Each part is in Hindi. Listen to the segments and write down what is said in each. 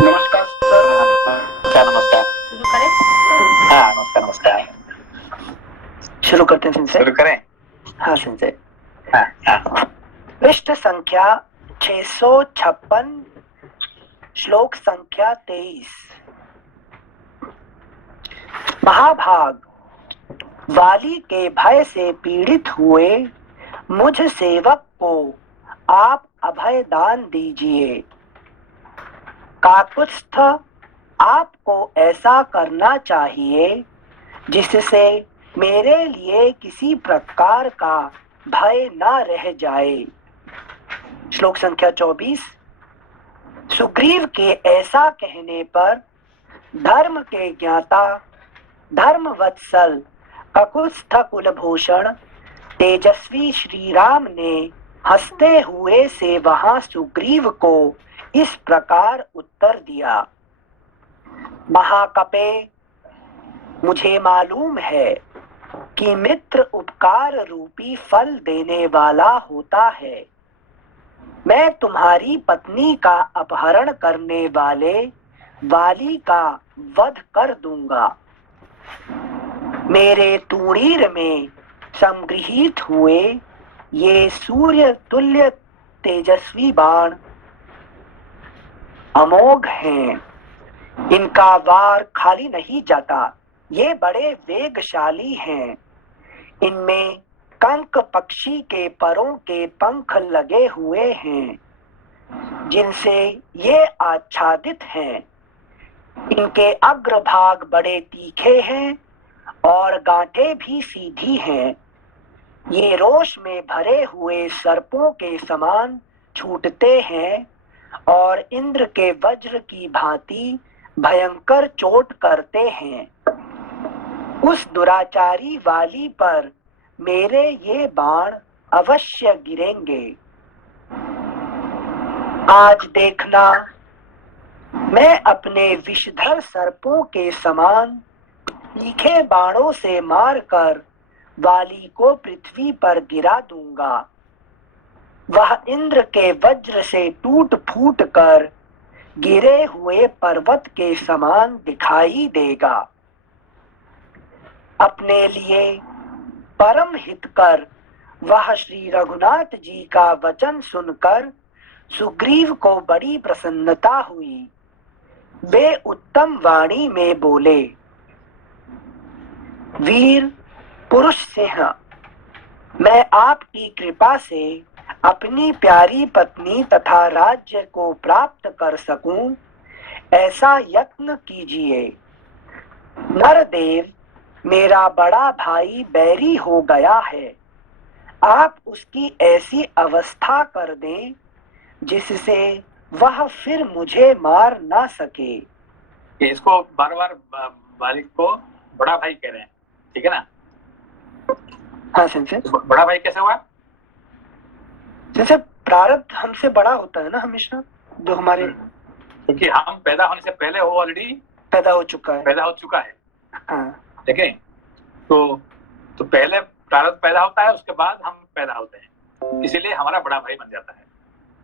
नमस्कार सर। नमस्कार नमस्कार। शुरू करें। हाँ नमस्कार नमस्कार। शुरू करते हैं सिंसे। शुरू करें। हाँ सिंसे। हाँ हाँ। पृष्ठ संख्या 656, श्लोक संख्या 23। महाभाग, वाली के भय से पीड़ित हुए मुझ सेवक को आप अभय दान दीजिए। काकुत्स्थ, आपको ऐसा करना चाहिए जिससे मेरे लिए किसी प्रकार का भय न रह जाए। श्लोक संख्या 24। सुग्रीव के ऐसा कहने पर धर्म के ज्ञाता, धर्म वत्सल, काकुत्स्थ कुलभूषण तेजस्वी श्री राम ने हंसते हुए से वहां सुग्रीव को इस प्रकार उत्तर दिया। महाकपे, मुझे मालूम है कि मित्र उपकार रूपी फल देने वाला होता है। मैं तुम्हारी पत्नी का अपहरण करने वाले वाली का वध कर दूंगा। मेरे तूणीर में संगृहीत हुए ये सूर्य तुल्य तेजस्वी बाण अमोघ हैं। इनका वार खाली नहीं जाता। ये बड़े वेगशाली हैं। इनमें कंक पक्षी के परों के पंख लगे हुए हैं जिनसे ये आच्छादित हैं। इनके अग्रभाग बड़े तीखे हैं और गांठें भी सीधी हैं। ये रोष में भरे हुए सर्पों के समान छूटते हैं और इंद्र के वज्र की भांति भयंकर चोट करते हैं। उस दुराचारी वाली पर मेरे ये बाण अवश्य गिरेंगे। आज देखना, मैं अपने विषधर सर्पों के समान तीखे बाणों से मारकर वाली को पृथ्वी पर गिरा दूंगा। वह इंद्र के वज्र से टूट फूट कर गिरे हुए पर्वत के समान दिखाई देगा। अपने लिए परम हितकर वह श्री रघुनाथ जी का वचन सुनकर सुग्रीव को बड़ी प्रसन्नता हुई। वे उत्तम वाणी में बोले, वीर पुरुष सिंह, मैं आपकी कृपा से अपनी प्यारी पत्नी तथा राज्य को प्राप्त कर सकूं, ऐसा यत्न कीजिए। नरदेव, मेरा बड़ा भाई बैरी हो गया है। आप उसकी ऐसी अवस्था कर दें जिससे वह फिर मुझे मार ना सके। इसको बार बार वाली को बड़ा भाई कह रहे हैं, ठीक है ना? हाँ सिंसे। बड़ा भाई कैसे हुआ? जैसे प्रारब्ध हमसे बड़ा होता है ना हमेशा, जो हमारे क्योंकि हम पैदा होने से पहले वो ऑलरेडी पैदा हो चुका है। हाँ। ठीक है। तो पहले प्रारब्ध पैदा होता है, उसके बाद हम पैदा होते हैं, इसीलिए हमारा बड़ा भाई बन जाता है।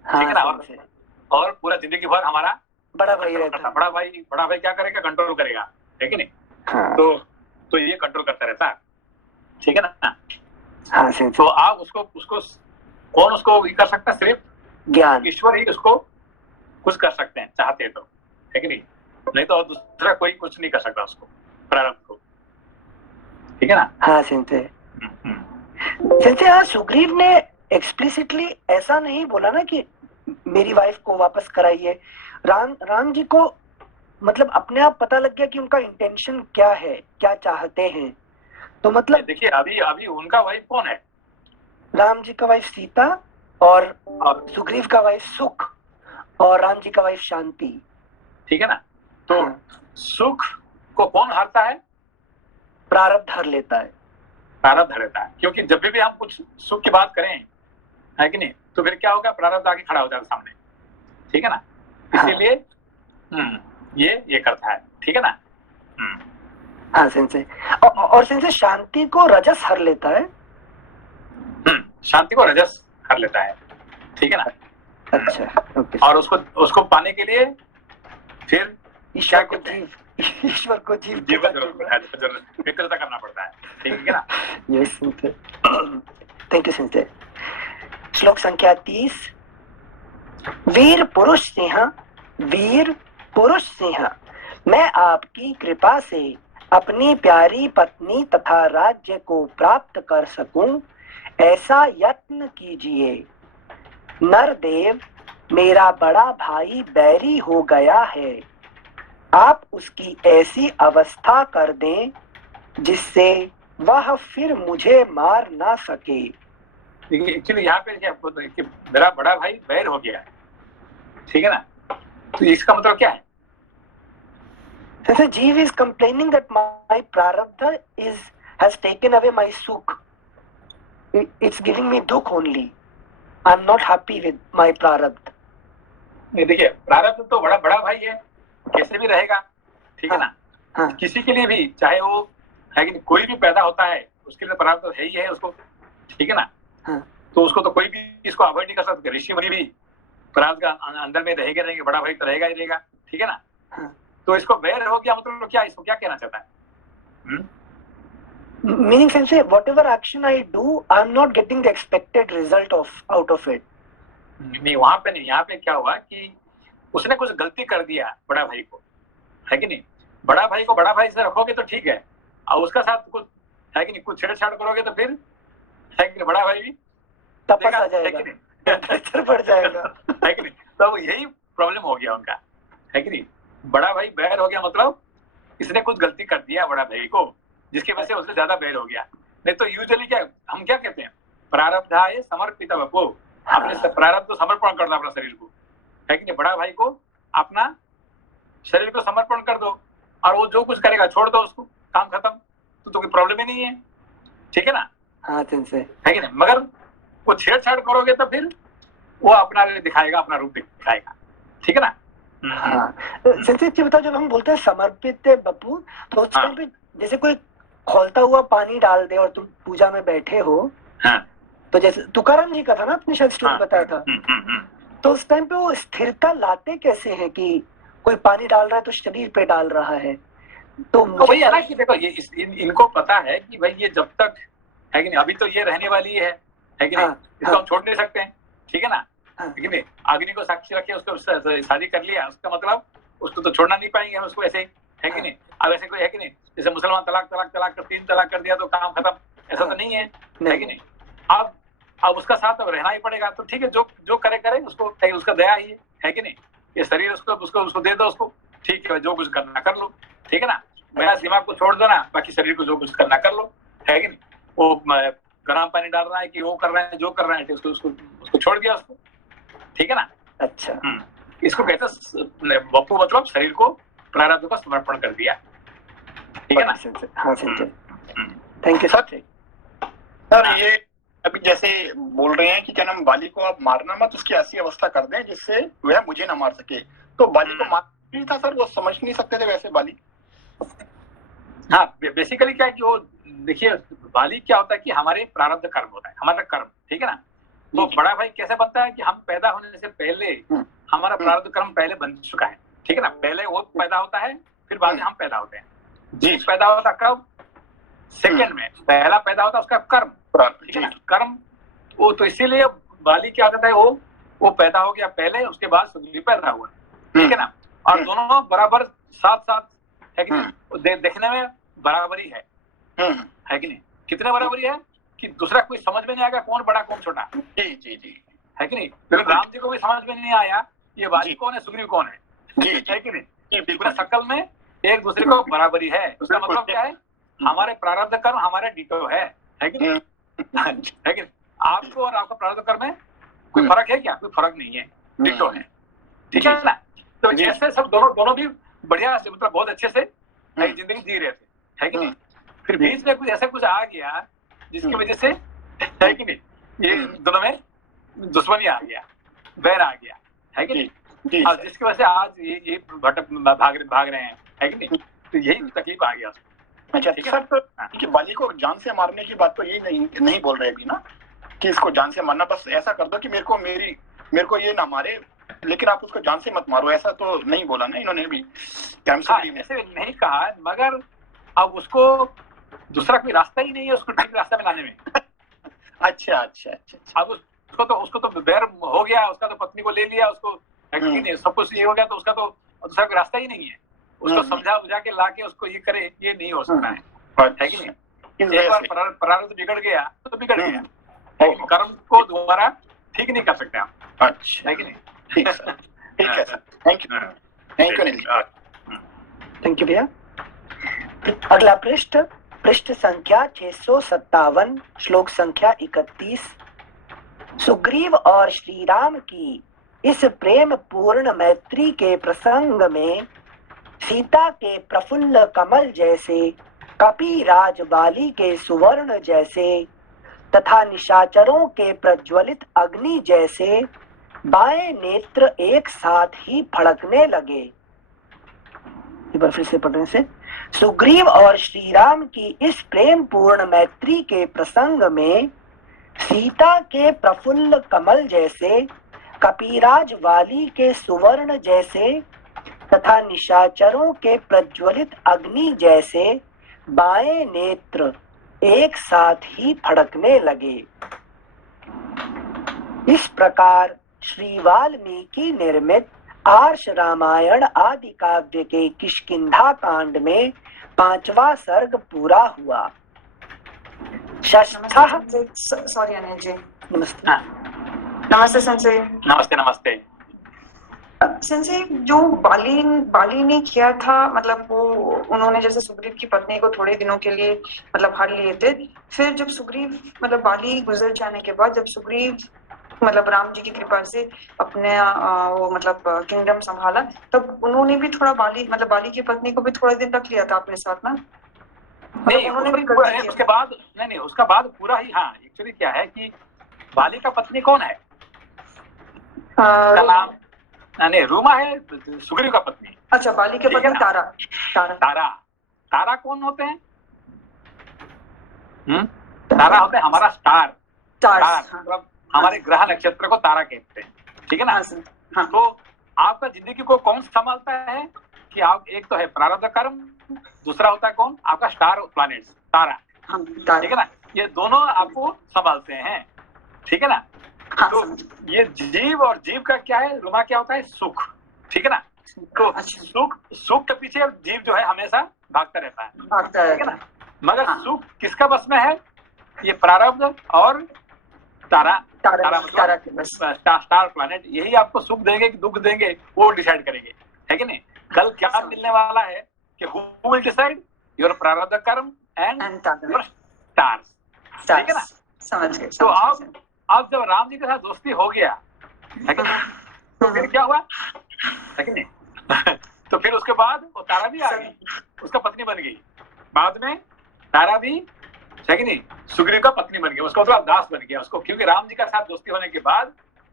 हाँ, ठीक है ना? और पूरा जिंदगी भर हमारा बड़ा भाई रहता है। बड़ा भाई क्या करेगा? कंट्रोल करेगा, है कि नहीं? हाँ। तो ये कंट्रोल करता रहता है, ठीक है ना? हाँ, तो आप उसको कौन उसको कर सकता है? सिर्फ ज्ञान, ईश्वर ही उसको कुछ कर सकते हैं, चाहते तो, है कि नहीं? नहीं तो दूसरा कोई कुछ नहीं कर सकता उसको, प्रारब्ध को, ठीक है ना? हाँ सिंसे। हाँ, सुग्रीव ने एक्सप्लिसिटली ऐसा नहीं बोला ना कि मेरी वाइफ को वापस कराइए। राम जी को मतलब अपने आप पता लग गया कि उनका इंटेंशन क्या है, क्या चाहते हैं। तो मतलब देखिए, अभी उनका वाइफ कौन है? राम जी का वाइफ सीता और सुग्रीव का वाइफ सुख और राम जी का वाइफ शांति, ठीक है ना? तो सुख को कौन हारता है? प्रारब्ध हर लेता है। प्रारब्ध हर लेता है, क्योंकि जब भी हम कुछ सुख की बात करें, है कि नहीं, तो फिर क्या होगा? प्रारब्ध आके खड़ा हो जाता है सामने, ठीक है ना? इसीलिए ये करता है, ठीक है ना? हाँ सेंसे। और सेंसे शांति को रजस हर लेता है। शांति को रजस हर लेता है, ठीक है ना? अच्छा, ओके। और उसको पाने के लिए फिर ईश्वर को जीव, ईश्वर को जीव जीवन जरूर मित्रता करना पड़ता है, ठीक है ना? Yes thank you Singh. श्लोक संख्या 30। वीर पुरुष सिंह, वीर पुरुष सिंह, मैं आपकी कृपा से अपनी प्यारी पत्नी तथा राज्य को प्राप्त कर सकूं, ऐसा यत्न कीजिए। नरदेव, मेरा बड़ा भाई बैरी हो गया है, आप उसकी ऐसी अवस्था कर दें जिससे वह फिर मुझे मार ना सके। एक्चुअली यहाँ पे क्या कि मेरा बड़ा भाई बैर हो गया, ठीक है ना? तो इसका मतलब क्या है? Since Jeev is complaining that my prarabdha has taken away my sukh, it's giving me dukh only. I'm not happy with my prarabdha. नहीं देखिए, प्रारब्ध तो बड़ा बड़ा भाई है, कैसे भी रहेगा, ठीक है ना? हाँ। किसी के लिए भी, चाहे वो है कि कोई भी पैदा होता है, उसके लिए प्रारब्ध है ही है उसको, ठीक है ना? हाँ। तो उसको तो कोई भी इसको अवॉइड नहीं कर सकते। ऋषि मुनि भी प्रारब्ध का अंदर में रहेंगे, बड़ा भाई तो रहेगा ही रहेगा, ठीक है ना? हाँ। तो इसको बैर हो गया मतलब क्या, इसको क्या कहना चाहता है? Meaning sensei, whatever action I do, I'm not getting the expected result out of it. नहीं, वहां पे नहीं, यहाँ पे क्या हुआ कि उसने कुछ गलती कर दिया बड़ा भाई को, है कि नहीं? बड़ा भाई को बड़ा भाई से रखोगे तो ठीक है, और उसका साथ कुछ है कि नहीं, कुछ छेड़छाड़ करोगे तो फिर है कि नहीं, बड़ा भाई भी तपस आ जाएगा, टेम्परेचर बढ़ जाएगा, है कि नहीं? तो यही प्रॉब्लम हो गया उनका, है कि नहीं? बड़ा भाई बैर हो गया मतलब इसने कुछ गलती कर दिया बड़ा भाई को, जिसकी वजह से उससे ज्यादा बैर हो गया। नहीं तो यूजुअली क्या हम क्या कहते हैं, प्रारब्धाय समर्पित वपो, आपने प्रारब्ध को समर्पण कर दो अपना शरीर को, है कि नहीं? बड़ा भाई को अपना शरीर को समर्पण कर दो, और वो जो कुछ करेगा छोड़ दो उसको, काम खत्म, तो कोई प्रॉब्लम ही नहीं है, ठीक है ना? हाँ सिंसे, है कि नहीं? मगर वो छेड़छाड़ करोगे तो फिर वो अपना दिखाएगा, अपना रूप दिखाएगा, ठीक है ना? हाँ सिंसे बताओ, जब हम बोलते हैं समर्पित बप्पू, तो उस टाइम पे जैसे कोई खोलता हुआ पानी डाल दे और तुम पूजा में बैठे हो, हाँ। तो जैसे तुकाराम जी का था ना, अपने शायद स्टोरी बताया था, तो उस टाइम पे वो स्थिरता लाते कैसे हैं कि कोई पानी डाल रहा है तो शरीर पे डाल रहा है? तो वही है ना कि देखो ये इनको पता है कि भाई ये जब तक है कि नहीं, अभी तो ये रहने वाली है कि नहीं? इसको हम छोड़ नहीं सकते हैं, ठीक है ना? है कि नहीं? अग्नि को साक्षी रखे, उसको शादी कर लिया, उसका मतलब उसको तो छोड़ना नहीं पाएंगे हम उसको, ऐसे है कि नहीं? अब ऐसे कोई है कि नहीं, जैसे मुसलमान तलाक तलाक तलाक 3 तलाक कर दिया तो काम खत्म, ऐसा तो नहीं है, है कि नहीं? अब उसका साथ अब रहना ही पड़ेगा, तो ठीक है, जो करे उसको, उसका दया ही है कि नहीं? ये शरीर उसको दे दो उसको, ठीक है, जो कुछ करना कर लो, ठीक है ना? मेरा दिमाग को छोड़ दो ना, बाकी शरीर को जो कुछ करना कर लो, है कि नहीं? वो गर्म पानी डाल रहा है कि वो कर रहा है, जो कर रहा है उसको छोड़ दिया उसको, ठीक है ना? अच्छा, इसको कहते हैं बप्पू, मतलब शरीर को प्रारब्ध का समर्पण कर दिया, ठीक है ना? हाँ थैंक यू सर। ये अभी जैसे बोल रहे हैं कि क्या नाम, बाली को आप मारना मत, उसकी ऐसी अवस्था कर दें जिससे वह मुझे ना मार सके, तो बाली को मार नहीं था सर, वो समझ नहीं सकते थे वैसे बाली। हाँ, बेसिकली क्या है कि वो देखिए, बाली क्या होता है कि हमारे प्रारब्ध कर्म होता है, हमारा कर्म, ठीक है ना? तो बड़ा भाई कैसे बनता है कि हम पैदा होने से पहले हमारा प्रारब्ध कर्म पहले बन चुका है, ठीक है ना? पहले वो पैदा होता है, फिर बाद में हम पैदा होते हैं। जी, पैदा होता कब? सेकंड में पहला पैदा होता है उसका कर्म, ठीक है ना? कर्म वो, तो इसीलिए बाली क्या होता है, वो पैदा हो गया पहले, उसके बाद सुग्रीव पैदा हुआ, ठीक है ना? और दोनों बराबर साथ साथ है कि नहीं? देखने में बराबरी है कि नहीं? कितने बराबरी है कि दूसरा कोई समझ में नहीं आएगा कौन बड़ा कौन छोटा। जी जी जी, है कि नहीं? राम जी को भी समझ में नहीं आया ये बाली कौन है, सुग्रीव कौन है, है कि नहीं? पूरे शकल में एक दूसरे को बराबरी है। उसका मतलब क्या है, हमारे प्रारब्ध कर्म हमारे डिटो है कि नहीं? है कि नहीं? आपको और आपका प्रारब्ध कर्म में कोई फर्क है क्या? कोई फर्क नहीं है, डिटो है, ठीक है ना? तो ऐसे सब दोनों भी बढ़िया से, मतलब बहुत अच्छे से जिंदगी जी रहे थे, है कि नहीं? फिर बीच में कुछ ऐसा कुछ आ गया जिसकी वजह से, है कि नहीं, ये दोनों में दुश्मनी आ गया, बैर आ गया, है कि नहीं? और जिसकी वजह से आज ये भाग रहे हैं, है कि नहीं? तो यही तकलीफ आ गया। अच्छा सर, तो कि बाली को जान से मारने की बात तो ये नहीं बोल रहे अभी ना, कि इसको जान से मारना, बस ऐसा कर दो कि मेरे को ये ना मारे, लेकिन आप उसको जान से मत मारो, ऐसा तो नहीं बोला ना इन्होंने भी। हाँ, ऐसे नहीं कहा, मगर अब उसको दूसरा कोई रास्ता ही नहीं है उसको ठीक रास्ते में लाने में। अच्छा अच्छा अच्छा। अब उसको तो बैर हो गया, उसका तो पत्नी को ले लिया उसको, है कि नहीं, सब कुछ ये हो गया, तो उसका तो दूसरा कोई रास्ता ही नहीं है। उसको समझा बुझा के लाके उसको ये करे, ये नहीं हो सकता है कि नहीं। एक बार प्रारब्ध बिगड़ गया तो बिगड़ गया, लेकिन कर्म को दोबारा ठीक नहीं कर सकते हम। अच्छा, है कि नहीं? ठीक है सर, ठीक है sir, thank you, thank you Anil ji. Thank you भैया। अगला पृष्ठ, पृष्ठ संख्या 657, श्लोक संख्या 31। सुग्रीव और श्री राम की इस प्रेम पूर्ण मैत्री के प्रसंग में सीता के प्रफुल्ल कमल जैसे, कपिराज बाली के सुवर्ण जैसे तथा निशाचरों के प्रज्वलित अग्नि जैसे बाएं नेत्र एक साथ ही फड़कने लगे। एक बार फिर से पढ़ने से, सुग्रीव और श्री राम की इस प्रेम पूर्ण मैत्री के प्रसंग में सीता के प्रफुल्ल कमल जैसे, कपिराज वाली के सुवर्ण जैसे तथा निशाचरों के प्रज्वलित अग्नि जैसे बाएं नेत्र एक साथ ही फड़कने लगे। इस प्रकार श्री वाल्मीकि निर्मित आर्ष रामायण आदि काव्य के किष्किंधा कांड में 5वां सर्ग पूरा हुआ। षष्ठः, सॉरी अनिल जी। नमस्ते। नमस्ते संजय। नमस्ते नमस्ते। संजय, जो बाली ने किया था, मतलब वो उन्होंने जैसे सुग्रीव की पत्नी को थोड़े दिनों के लिए मतलब हर लिए थे, फिर जब सुग्रीव मतलब बाली गुजर जाने के बाद जब सुग्रीव मतलब राम जी की कृपा से अपने वो मतलब किंगडम संभाला, तब उन्होंने भी थोड़ा बाली की पत्नी को भी थोड़े दिन रख लिया था अपने साथ ना। नहीं, उन्होंने भी उसके बाद नहीं, उसका बाद पूरा ही। हाँ, एक्चुअली क्या है कि बाली का पत्नी कौन है? नहीं, रूमा है सुग्रीव का पत्नी। अच्छा, बाली के पत्नी तारा। तारा कौन होते हैं? तारा होते हैं हमारा स्टार। मतलब हमारे ग्रह नक्षत्र को तारा कहते हैं, ठीक है ना। हाँ। तो आपका जिंदगी को कौन संभालता है कि आप, एक तो है प्रारब्ध कर्म, दूसरा होता है कौन? आपका स्टार प्लैनेट्स, तारा, ठीक है ना। ये दोनों आपको संभालते हैं, ठीक है ना। तो ये जीव और जीव का क्या है, रुमा क्या होता है? सुख, ठीक है ना। तो सुख के पीछे जीव जो है हमेशा भागता रहता है, ठीक है ना। मगर सुख किसका बस में है? ये प्रारब्ध और तारा मतलब स्टार प्लैनेट, यही आपको सुख देंगे कि दुख देंगे वो डिसाइड करेंगे, है कि नहीं। कल क्या मिलने वाला है कि हु विल डिसाइड? योर प्रारब्ध कर्म एंड योर स्टार्स, ठीक है ना। समझ गए। तो आप जब राम जी के साथ दोस्ती हो गया, है कि नहीं, तो फिर क्या हुआ, है कि नहीं। तो फिर उसके बाद वो तारा भी आ गई, उसका पत्नी बन गई। बाद में तारा भी, है कि नहीं, सुग्रीव का पत्नी बन गया, उसको दास बन गया उसको, क्योंकि राम जी का साथ दोस्ती होने के बाद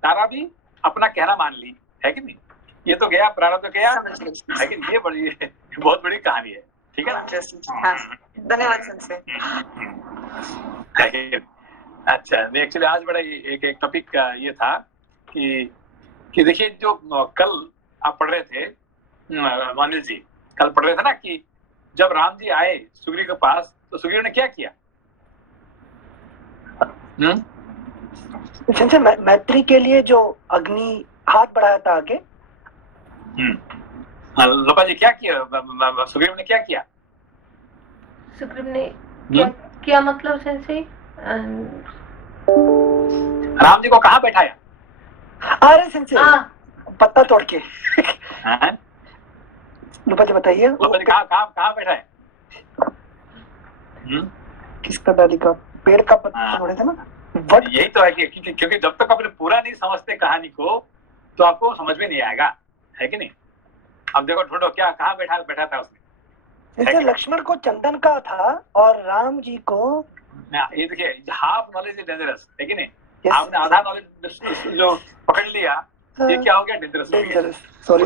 तारा भी अपना कहना मान ली, है कि नहीं। ये तो गया, प्रारब्ध गया, लेकिन ये बहुत बड़ी कहानी है, ठीक है ना। धन्यवाद संजय। अच्छा, नहीं एक्चुअली आज बड़ा एक टॉपिक ये था कि देखिए, जो कल आप पढ़ रहे थे अनिल जी, कल पढ़ रहे थे ना कि जब राम जी आए सुग्रीव के पास, तो सुग्रीव ने क्या किया? संजय, मैत्री के लिए जो अग्नि हाथ बढ़ाया था आगे, लोपा जी क्या किया? सुग्रीव ने क्या किया? सुग्रीव ने क्या मतलब संजय? राम जी को कहाँ बैठाया? अरे संजय, पत्ता तोड़ के। लोपा जी बताइए, कहाँ बैठाया? किस पर? का पेड़ का पत्ता तोड़े थे ना। यही तो है कि क्योंकि जब तक अपने पूरा नहीं समझते कहानी को, तो आपको समझ में नहीं आएगा, है कि नहीं। अब देखो, ढूंढो क्या, कहाँ बैठा था उसने। लक्ष्मण को चंदन का था और राम जी को, ये देखिए, हाफ नॉलेज इज डेंजरस, है कि नहीं। आपने आधा नॉलेज जो पकड़ लिया, ये क्या हो गया? डेंजरस। सॉरी।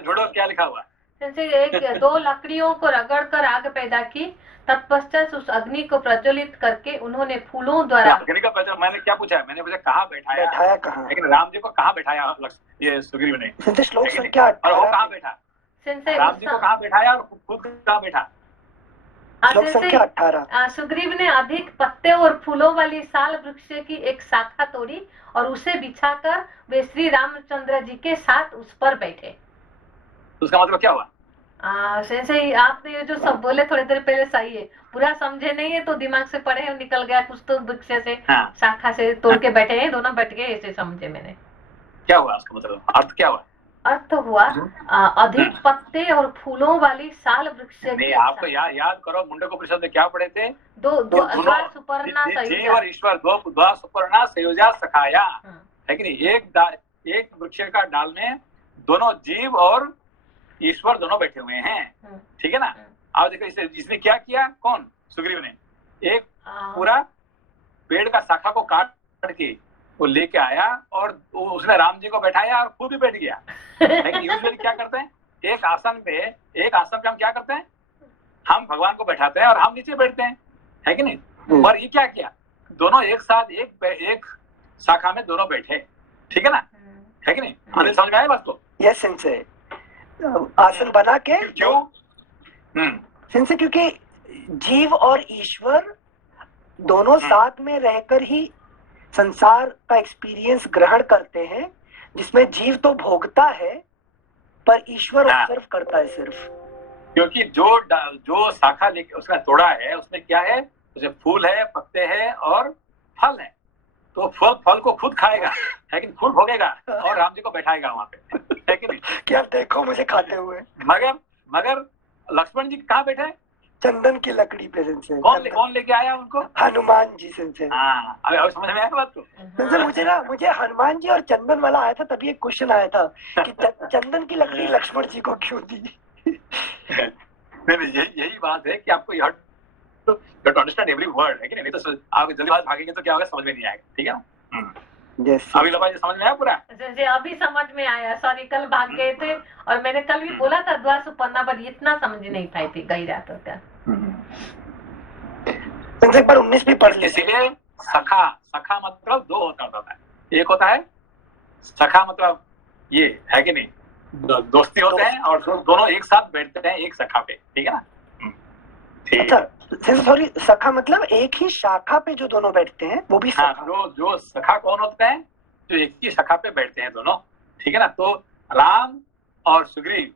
ढूंढो क्या लिखा हुआ। जैसे एक दो लकड़ियों को रगड़कर आग पैदा की, तत्पश्चात उस अग्नि को प्रज्वलित करके उन्होंने फूलों द्वारा अग्नि का प्रज्वलन, मैंने क्या पूछा है, मैंने पूछा कहाँ बैठाया, बैठाया कहाँ? लेकिन राम जी को कहाँ बैठाया ये सुग्रीव ने, सेंसे श्लोक संख्या और वो 18 कहाँ बैठा, सेंसे राम जी को कहाँ बैठाया और खुद कहाँ बैठा? श्लोक संख्या 18 सुग्रीव ने अधिक पत्ते और फूलों वाली साल वृक्ष की एक शाखा तोड़ी और उसे बिछाकर वे श्री रामचंद्र जी के साथ उस पर बैठे। उसका मतलब क्या हुआ? सेंसे आपने ये जो सब बोले थोड़ी देर पहले सही है, पूरा समझे नहीं है तो दिमाग से पढ़े और निकल गया, कुछ तो वृक्ष से हाँ। शाखा से तोड़ के बैठे हैं, दोनों बैठ गए, ऐसे समझे मैंने। क्या हुआ उसका मतलब, अर्थ क्या हुआ? अर्थ हुआ अधिक पत्ते और फूलों वाली साल वृक्ष नहीं, आपको याद करो, मुंडकोपनिषद में क्या पढ़े थे? द्वा सुपर्णा जीव और ईश्वर द्वा सुपर्णा संयोजा सखाया, है कि नहीं? एक वृक्ष का डाल में दोनों जीव और ईश्वर दोनों बैठे हुए हैं, ठीक है ना? अब देखो इसने क्या किया, कौन? सुग्रीव ने एक पूरा पेड़ का शाखा को काट के वो लेके आया और उसने राम जी को बैठाया और खुद भी बैठ गया। लेकिन यूजुअली क्या करते हैं, एक आसन पे हम क्या करते हैं, हम भगवान को बैठाते हैं और हम नीचे बैठते हैं, है कि नहीं? और ये क्या किया, दोनों एक साथ एक शाखा में दोनों बैठे, ठीक है ना? है कि नहीं? हमें समझ में आया बात? तो यस सेंसे, आसन बना के क्यों? सेंसे क्योंकि जीव और ईश्वर दोनों साथ में रहकर ही संसार का एक्सपीरियंस ग्रहण करते हैं, जिसमें जीव तो भोगता है पर ईश्वर ऑब्जर्व करता है सिर्फ। क्योंकि जो शाखा लेके उसका तोड़ा है उसमें क्या है, उसमें फूल है, पत्ते हैं और फल है, तो फल को खुद खाएगा, लेकिन खुद भोगेगा और राम जी को बैठाएगा वहां पे, है कि नहीं? क्या देखो मुझे खाते हुए। मगर लक्ष्मण जी कहाँ बैठे हैं? चंदन की लकड़ी पे सेंसे। कौन लेके आया उनको? हनुमान जी सेंसे। हाँ, अब समझ में आया बात को? सेंसे मुझे हनुमान जी और चंदन वाला आया था, तभी एक क्वेश्चन आया था कि चंदन की लकड़ी लक्ष्मण जी को क्यों दी? नहीं, यही बात है कि आपको you to understand every word, है कि नहीं? तो आप जल्दीबाज भागेंगे तो क्या होगा, समझ में नहीं आएगा, ठीक है ना? Yes, अभी लोग समझ में आया पूरा? अभी समझ में आया, सॉरी कल भाग गए थे और मैंने कल भी बोला था द्वा सुपर्णा, पर इतना समझ नहीं पाई थी, गई रात का। एक बार 19 भी पढ़ लीजिए। इसीलिए सखा मतलब दो होता है, एक होता है सखा मतलब ये, है कि नहीं, दोस्ती होते हैं और दोनों एक साथ बैठते हैं एक सखा पे, ठीक है ना? अच्छा सॉरी, सखा मतलब एक ही शाखा पे जो दोनों बैठते हैं वो भी सखा। हाँ, जो सखा कौन होते हैं, जो एक ही शाखा पे बैठते हैं दोनों, ठीक है ना? तो राम और सुग्रीव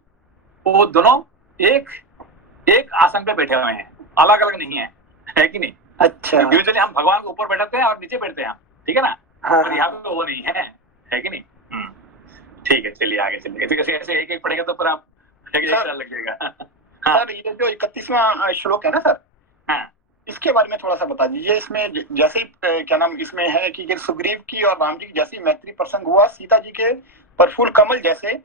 वो दोनों एक आसन पे बैठे हुए हैं, अलग अलग नहीं है कि नहीं? अच्छा, यूजुअली हम भगवान के ऊपर बैठते हैं और नीचे बैठते हैं, ठीक है ना? हाँ, और यहाँ पे वो नहीं है कि नहीं? ठीक है, चलिए आगे चलिए, तो ऐसे एक पढ़ेगा तो पूरा लग जाएगा। सर ये जो 31वां श्लोक है ना सर, हाँ, इसके बारे में थोड़ा सा बता दीजिए। इसमें जैसे क्या नाम इसमें है कि सुग्रीव की और राम जी की जैसी मैत्री प्रसंग हुआ, सीता जी के प्रफुल्ल कमल जैसे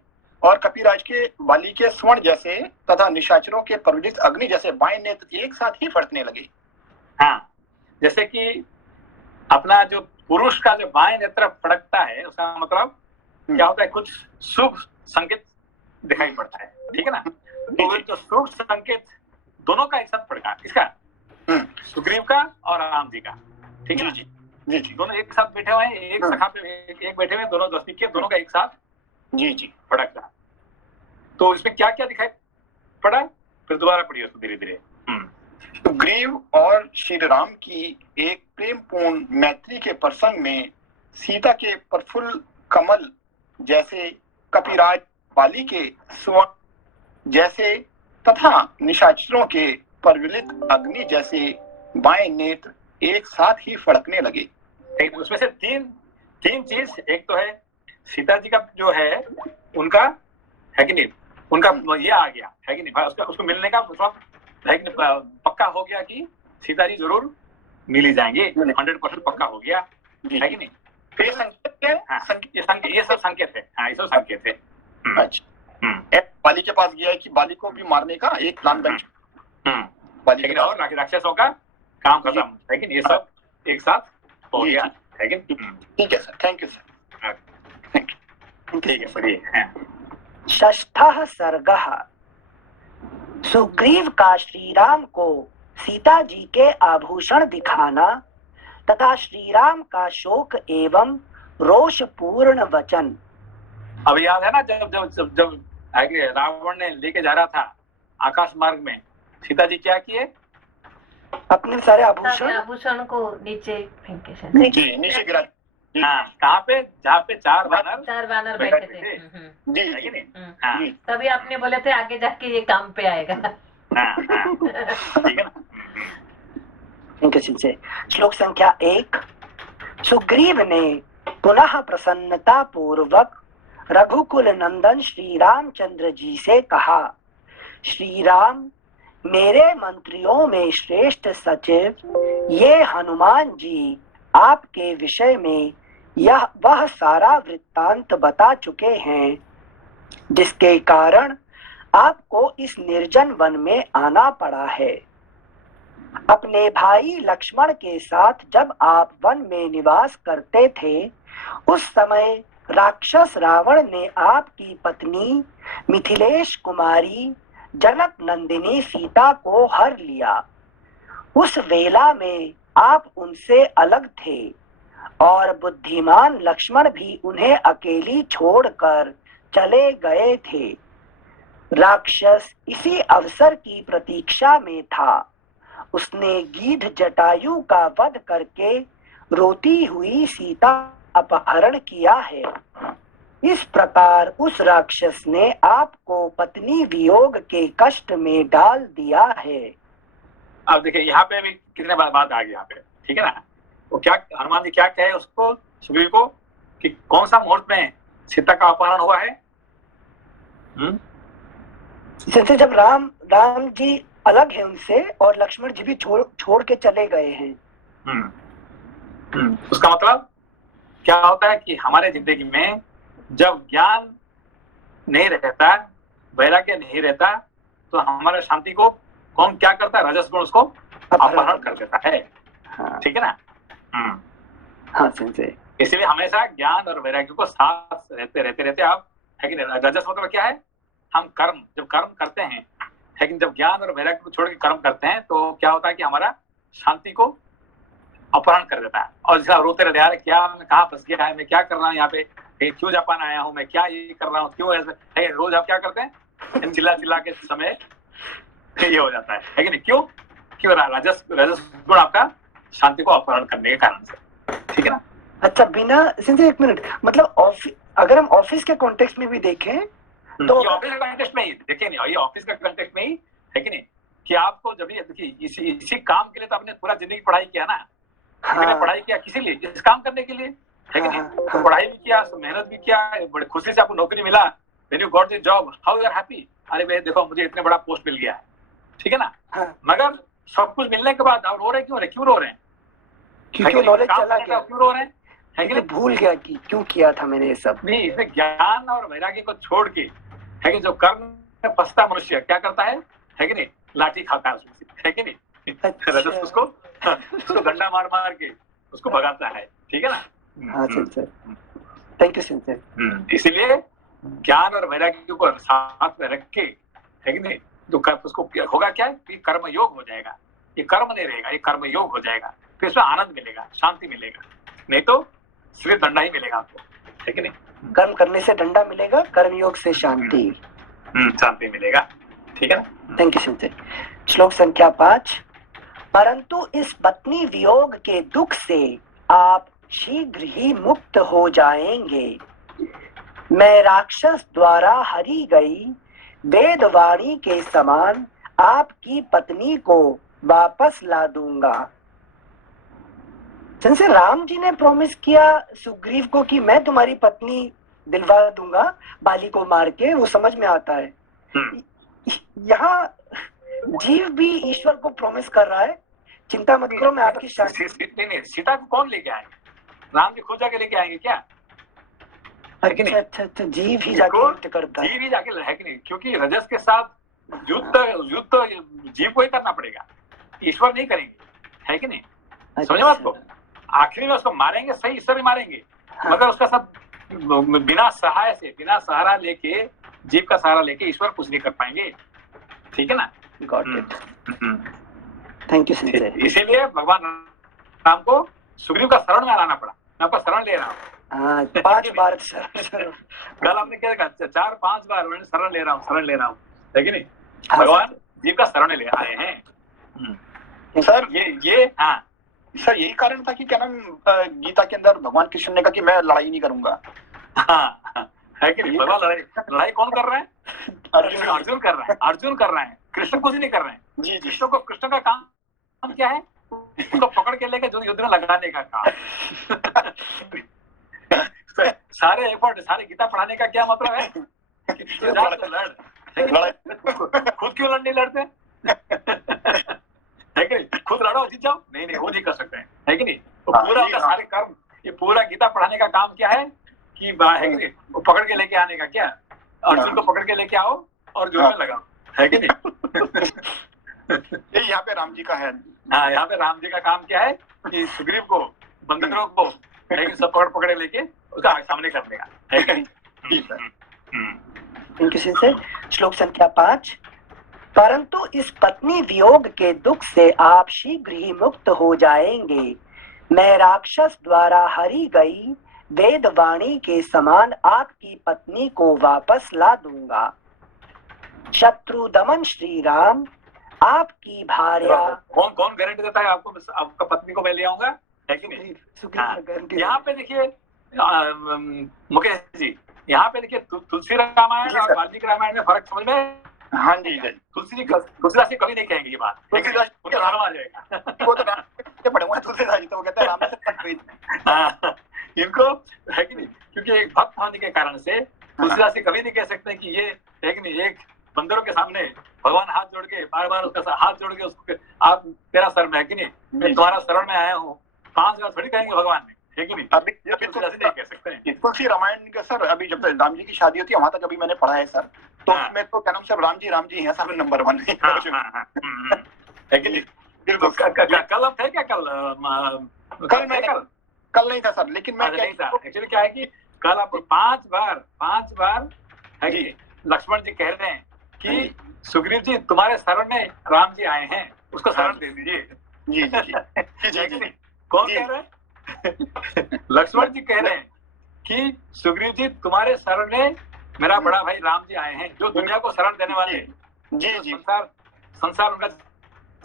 और कपिराज के बाली के स्वर्ण जैसे तथा निशाचरों के प्रज्वलित अग्नि जैसे बाएं नेत्र एक साथ ही फड़कने लगे। हाँ, जैसे कि अपना जो पुरुष का जो बाएं नेत्र फड़कता है, उसका मतलब क्या होता है, कुछ शुभ संकेत दिखाई पड़ता है, ठीक है ना? तो जो शुभ संकेत दोनों का एक साथ फड़का, इसका सुग्रीव का और राम जी का, ठीक है? जी, दोनों एक साथ बैठे हुए हैं, एक सखा पे एक बैठे हुए हैं, दोनों दोस्ती के, दोनों का एक साथ जी फड़क रहा। तो इसमें क्या क्या दिखाई पड़ा, फिर दोबारा पढ़िए उसको धीरे धीरे। सुग्रीव और श्री राम की एक प्रेमपूर्ण मैत्री के प्रसंग में सीता के प्रफुल्ल कमल जैसे, कपिराज बाली के स्वर्ण जैसे तथा निशाचरों के प्रज्वलित अग्नि जैसे बाएं नेत्र एक साथ ही फड़कने लगे। उसमें से तीन चीज, एक तो है सीता जी का जो है उनका, है कि नहीं, उनका ये आ गया, है कि नहीं, उसको मिलने का है कि नहीं, पक्का हो गया कि सीता जी जरूर मिल ही जाएंगे, 100% पक्का हो गया, है कि नहीं? ये संकेत है, ये सब संकेत है, हाँ, ये सब संकेत है। अच्छा, बाली के पास गया है कि बाली को भी मारने का एक प्लान बन चुका, बाली के और राक्षसों का काम खत्म, है कि नहीं? ये सब एक साथ हो गया, है कि नहीं? ठीक है सर, थैंक यू सर, ठीक है, बढ़िया। षष्ठः सर्गः सुग्रीव का श्री राम को सीता जी के आभूषण दिखाना तथा श्री राम का शोक एवं रोषपूर्ण वचन। अब याद है ना, जब जब जब जब आगे रावण ने लेके जा रहा था आकाश मार्ग में, सीता जी क्या किए? अपने सारे सारे आभूषण आभूषण को नीचे फेंके शायद। जी नीचे गिरा। हाँ, कहाँ पे? जहाँ पे चार बानर चार बानर बैठे बैठे थे। जी है कि नहीं? हम्म। हाँ जी तभी आपने बोले थे आगे जाके ये काम पे आएगा। हाँ हाँ, ठीक है ना। से श्लोक संख्या 1। सुग्रीव ने पुनः प्रसन्नता पूर्वक रघुकुल नंदन श्री रामचंद्र जी से कहा, श्री राम, मेरे मंत्रियों में श्रेष्ठ सचिव ये हनुमान जी आपके विषय में वह सारा वृत्तांत बता चुके हैं जिसके कारण आपको इस निर्जन वन में आना पड़ा है। अपने भाई लक्ष्मण के साथ जब आप वन में निवास करते थे, उस समय राक्षस रावण ने आपकी पत्नी मिथिलेश कुमारी जनक नंदिनी सीता को हर लिया। उस वेला में आप उनसे अलग थे और बुद्धिमान लक्ष्मण भी उन्हें अकेली छोड़कर चले गए थे। राक्षस इसी अवसर की प्रतीक्षा में था। उसने गीध जटायु का वध करके रोती हुई सीता अपहरण किया है। इस प्रकार उस राक्षस ने आपको पत्नी वियोग के कष्ट में डाल दिया है। अब देखिए यहाँ पे भी कितने बात आ गई यहाँ पे, ठीक है ना। वो क्या हनुमान जी क्या कहे उसको, सुग्रीव को, कि कौन सा मुहूर्त में सीता का अपहरण हुआ है? जैसे जब राम जी अलग है उनसे और लक्ष्मण जी भी छोड़ के चले गए हैं। उसका मतलब क्या होता है कि हमारे जिंदगी में जब ज्ञान नहीं रहता, वैराग्य नहीं रहता, तो हमारे शांति को कौन क्या करता है? रजस गुण उसको अपहरण कर देता है। हाँ, ठीक है ना। हाँ संजय, इसलिए हमेशा ज्ञान और वैराग्य को साथ रहते आप, है कि नहीं। रजस मतलब क्या है? हम जब कर्म करते हैं, लेकिन जब ज्ञान और वैराग्य को छोड़ के कर्म करते हैं तो क्या होता है कि हमारा शांति को अपहरण कर देता है। और जिसका रोते रहते यार, क्या मैं कहाँ फंस गया है, मैं क्या कर रहा हूँ यहाँ पे, क्यों जापान आया हूँ मैं, क्या ये कर रहा हूँ, क्यों ऐसे। रोज आप क्या करते हैं? चिल्ला के समय ये हो जाता है कि नहीं? क्यों राजस गुण आपका शांति को अपहरण करने के कारण से, ठीक है ना। अच्छा, बिना संजय एक मिनट, मतलब अगर हम ऑफिस के कॉन्टेक्स्ट में भी देखें तो ये ऑफिस के कॉन्टेक्स्ट में ही देखिए, नहीं ये ऑफिस का कॉन्टेक्स्ट में ही है कि नहीं, कि आपको जब ये देखिए इसी काम के लिए तो आपने पूरा जिंदगी पढ़ाई किया ना। हाँ, पढ़ाई किया किसी लिए? इस काम करने के लिए, है कि नहीं। तो पढ़ाई भी किया, मेहनत भी किया, बड़े खुशी से आपको नौकरी मिला, when you got the job, how you are happy. अरे भाई देखो मुझे इतने बड़ा पोस्ट मिल गया है, ठीक है ना। हाँ, मगर सब कुछ मिलने के बाद आप रो रहे क्यों रो रहे हैं? क्योंकि नॉलेज चला गया, क्यों रो रहे हैं? है कि नहीं, भूल गया कि क्यों किया था मैंने ये सब। नहीं, इसमें ज्ञान और वैराग्य को छोड़ के, है कि जो कर्म में फंसता मनुष्य क्या करता है कि नहीं, लाठी खाता है उसमें, है कि नहीं। रजस उसको डंडा मार के उसको भगाता है, ठीक है ना। हाँ सर, थैंक यू सर। इसीलिए ज्ञान और वैराग्य को साथ रख के, है कि नहीं, जो उसको होगा क्या है कि कर्म योग हो जाएगा। ये कर्म नहीं रहेगा, ये कर्म योग हो जाएगा, फिर इसमें आनंद मिलेगा, शांति मिलेगा। नहीं तो सिर्फ डंडा ही मिलेगा आपको, है कि नहीं। कर्म करने से डंडा मिलेगा, कर्म योग से शांति, शांति मिलेगा, ठीक है ना। Thank you sir. श्लोक संख्या 5। परंतु इस पत्नी वियोग के दुख से आप शीघ्र ही मुक्त हो जाएंगे। मैं राक्षस द्वारा हरी गई वेदवाणी के समान आपकी पत्नी को वापस ला दूंगा। संजय, राम जी ने प्रॉमिस किया सुग्रीव को कि मैं तुम्हारी पत्नी दिलवा दूंगा बाली को मार के, वो समझ में आता है। यहाँ जीव भी ईश्वर को प्रॉमिस कर रहा है, चिंता मत करो मैं आपकी नहीं, सीता को कौन लेके आएंगे? राम जी खुद जाके लेके आएंगे क्या? अच्छा, जीव ही जाके युद्ध करता है। जीव ही जाके, है कि नहीं, क्योंकि रजस के साथ युद्ध जीव को ही करना पड़ेगा, ईश्वर नहीं करेंगे, है कि नहीं। समझो बात को। आखिरी में उसको मारेंगे, सही ईश्वर ही मारेंगे, मगर उसका साथ बिना सहारा लेके, जीव का सहारा लेके ईश्वर कुछ नहीं कर पाएंगे, ठीक है ना। Got it, thank you sensei. इसीलिए भगवान राम को सुग्रीव का शरण में लाना पड़ा। मैं आपका शरण ले रहा हूँ। हाँ 5 बार शरण। कल आपने क्या कहा, 4-5 बार मैंने शरण ले रहा हूँ, शरण ले रहा हूँ, है कि नहीं? हाँ, भगवान जीव का शरण ले आए हैं। सर ये हाँ सर यही कारण था कि क्या नाम गीता के अंदर भगवान कृष्ण ने कहा कि मैं लड़ाई नहीं करूंगा। हाँ, है कि नहीं? भगवान लड़ाई कौन कर रहा है? अर्जुन कर रहा है, अर्जुन कर रहा है, कृष्ण कुछ नहीं कर रहे हैं। जी जी कृष्ण का काम क्या है? उसको पकड़ के लेके जो युद्ध में लगाने का काम। सारे एफर्ट, सारे गीता पढ़ाने का क्या मतलब है? कि तू जा तो लड़, खुद क्यों नहीं लड़ते? है कि नहीं? खुद लड़ो जीत जाओ, नहीं वो नहीं कर सकते हैं, है कि नहीं? तो पूरा उनका सारे कर्म, ये पूरा गीता पढ़ाने का काम क्या है कि है कि नहीं? वो पकड़ के लेके आने का, क्या अर्जुन को पकड़ के लेके आओ और जो में लगाओ, है कि नहीं? ये यहाँ पे राम जी का है। हाँ, यहाँ पे राम जी का काम क्या है कि सुग्रीव को, बंदरों को सब पकड़े लेके उसका सामने करने का, है कि नहीं? Thank you sensei. श्लोक संख्या 5। परंतु इस पत्नी वियोग के दुख से आप शीघ्र ही मुक्त हो जाएंगे। मैं राक्षस द्वारा हरी गई वेदवाणी के समान आपकी पत्नी को वापस ला दूंगा। शत्रु दमन श्री राम, आपकी भार्या। कौन गारंटी देता है आपको आपका पत्नी को मैं ले आऊंगा, है कि नहीं? यहाँ पे देखिए मुकेश जी, यहाँ पे देखिए तुलसी रामायण और वाल्मीकि रामायण में फर्क समझ में? हाँ जी तुलसीदास जी कभी नहीं कहेंगे ये बात, तुलसीदास उनको धर्म आ जाएगा। वो तो राम से पढ़े हुए हैं, तुलसीदास जी तो वो कहते हैं राम से पढ़ गई। हाँ, इनको है कि नहीं, क्योंकि एक भक्त होने के कारण से तुलसीदास जी कभी नहीं कह सकते कि ये है कि नहीं, एक बंदरों के सामने भगवान हाथ जोड़ के बार उसका हाथ जोड़ के उसको आप तेरा शरण में, है कि नहीं, मैं तुम्हारा शरण में आया हूँ, 5 बार थोड़ी कहेंगे भगवान ने, है कि नहीं? अभी तुलसीदास जी नहीं कह सकते हैं। तुलसी रामायण का सर अभी जब राम जी की शादी होती है वहां तक अभी मैंने पढ़ा है सर, तो उसमें तो क्या नाम सब राम जी हैं सब नंबर 1 है कि नहीं? बिल्कुल। कल अब थे क्या? कल नहीं था सर, लेकिन मैं नहीं था। एक्चुअली क्या है कि कल आप 5 बार है कि लक्ष्मण जी कह रहे हैं कि सुग्रीव जी तुम्हारे शरण में राम जी आए हैं, उसको शरण दे दीजिए। जी कौन कह रहे हैं? लक्ष्मण जी कह रहे हैं कि सुग्रीव जी तुम्हारे शरण में मेरा बड़ा भाई राम जी आए हैं, जो दुनिया को शरण देने वाले। जी संसार उनका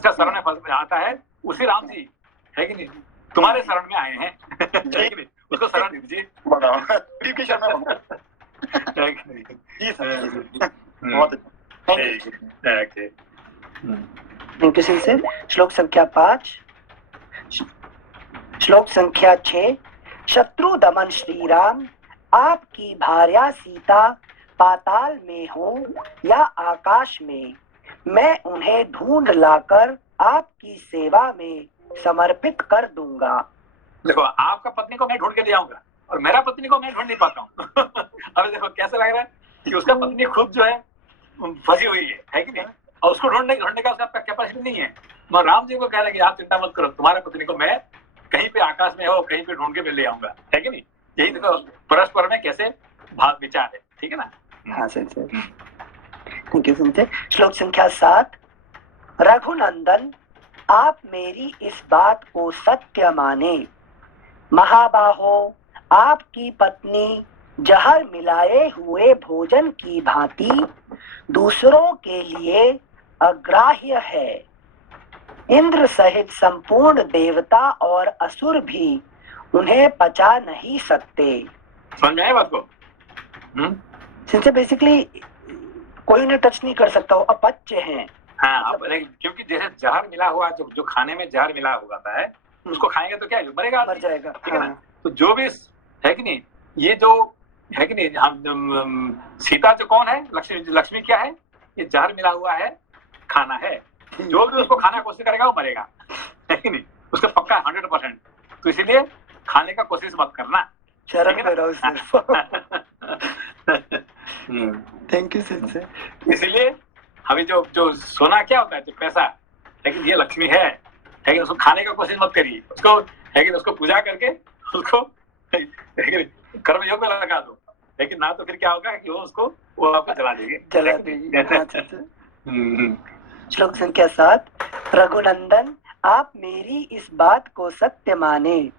शरण में आता है, उसी राम जी, है कि नहीं, तुम्हारे शरण में आए हैं, है कि नहीं? उसको शरण दीजिए। जी सर बहुत थैंक यू सेंसे। श्लोक संख्या 5। श्लोक संख्या 6। शत्रु दमन श्री राम, आपकी भार्या सीता पाताल में हो या आकाश में, मैं उन्हें ढूंढ लाकर आपकी सेवा में समर्पित कर दूंगा। देखो, आपका पत्नी को मैं ढूंढ के ले आऊंगा और मेरा पत्नी को मैं ढूंढ नहीं पाता हूँ। अब देखो कैसा लग रहा है कि उसका पत्नी खुद जो है फंसी हुई है कि नहीं, और उसको ढूंढने का उसका कैपेसिटी नहीं है। मैं राम जी को कह रहा है कि आप चिंता मत करो, तुम्हारे पत्नी को मैं कहीं पे आकाश में हो, कहीं पे ढूंढ के मैं ले आऊंगा, है कि नहीं? यही देखो परस्पर में कैसे भाव विचार है, ठीक है ना? हाँ सर थैंक यू सुनते। श्लोक संख्या 7। रघुनंदन, आप मेरी इस बात को सत्य माने। महाबाहो, आपकी पत्नी जहर मिलाए हुए भोजन की भांति दूसरों के लिए अग्राह्य है। इंद्र सहित संपूर्ण देवता और असुर भी उन्हें पचा नहीं सकते। समझ में आया बात को? सिंसे बेसिकली कोई उन्हें टच नहीं कर सकता, वो अपच्य हैं। हाँ, क्योंकि जैसे जहर मिला हुआ, जो खाने में जहर मिला हुआ है, उसको खाएंगे तो क्या मरेगा, मर जाएगा, ठीक है ना? तो जो भी है कि नहीं, ये जो है कि नहीं, हम सीता जो कौन है, लक्ष्मी क्या है? ये जहर मिला हुआ है, खाना है। जो भी उसको खाना कोशिश करेगा वो मरेगा, है कि नहीं? उसका पक्का 100%। तो इसीलिए खाने का कोशिश मत करना। Thank you sensei. इसीलिए अभी जो सोना क्या होता है, जो पैसा, लेकिन ये लक्ष्मी है, लेकिन उसको खाने का कोशिश मत करिए। उसको है कि उसको पूजा करके उसको कर्मयोग में लगा दो, लेकिन ना तो फिर क्या होगा कि वो आपको जला देंगे। श्लोक संख्या 7। रघुनंदन, आप मेरी इस बात को सत्य माने।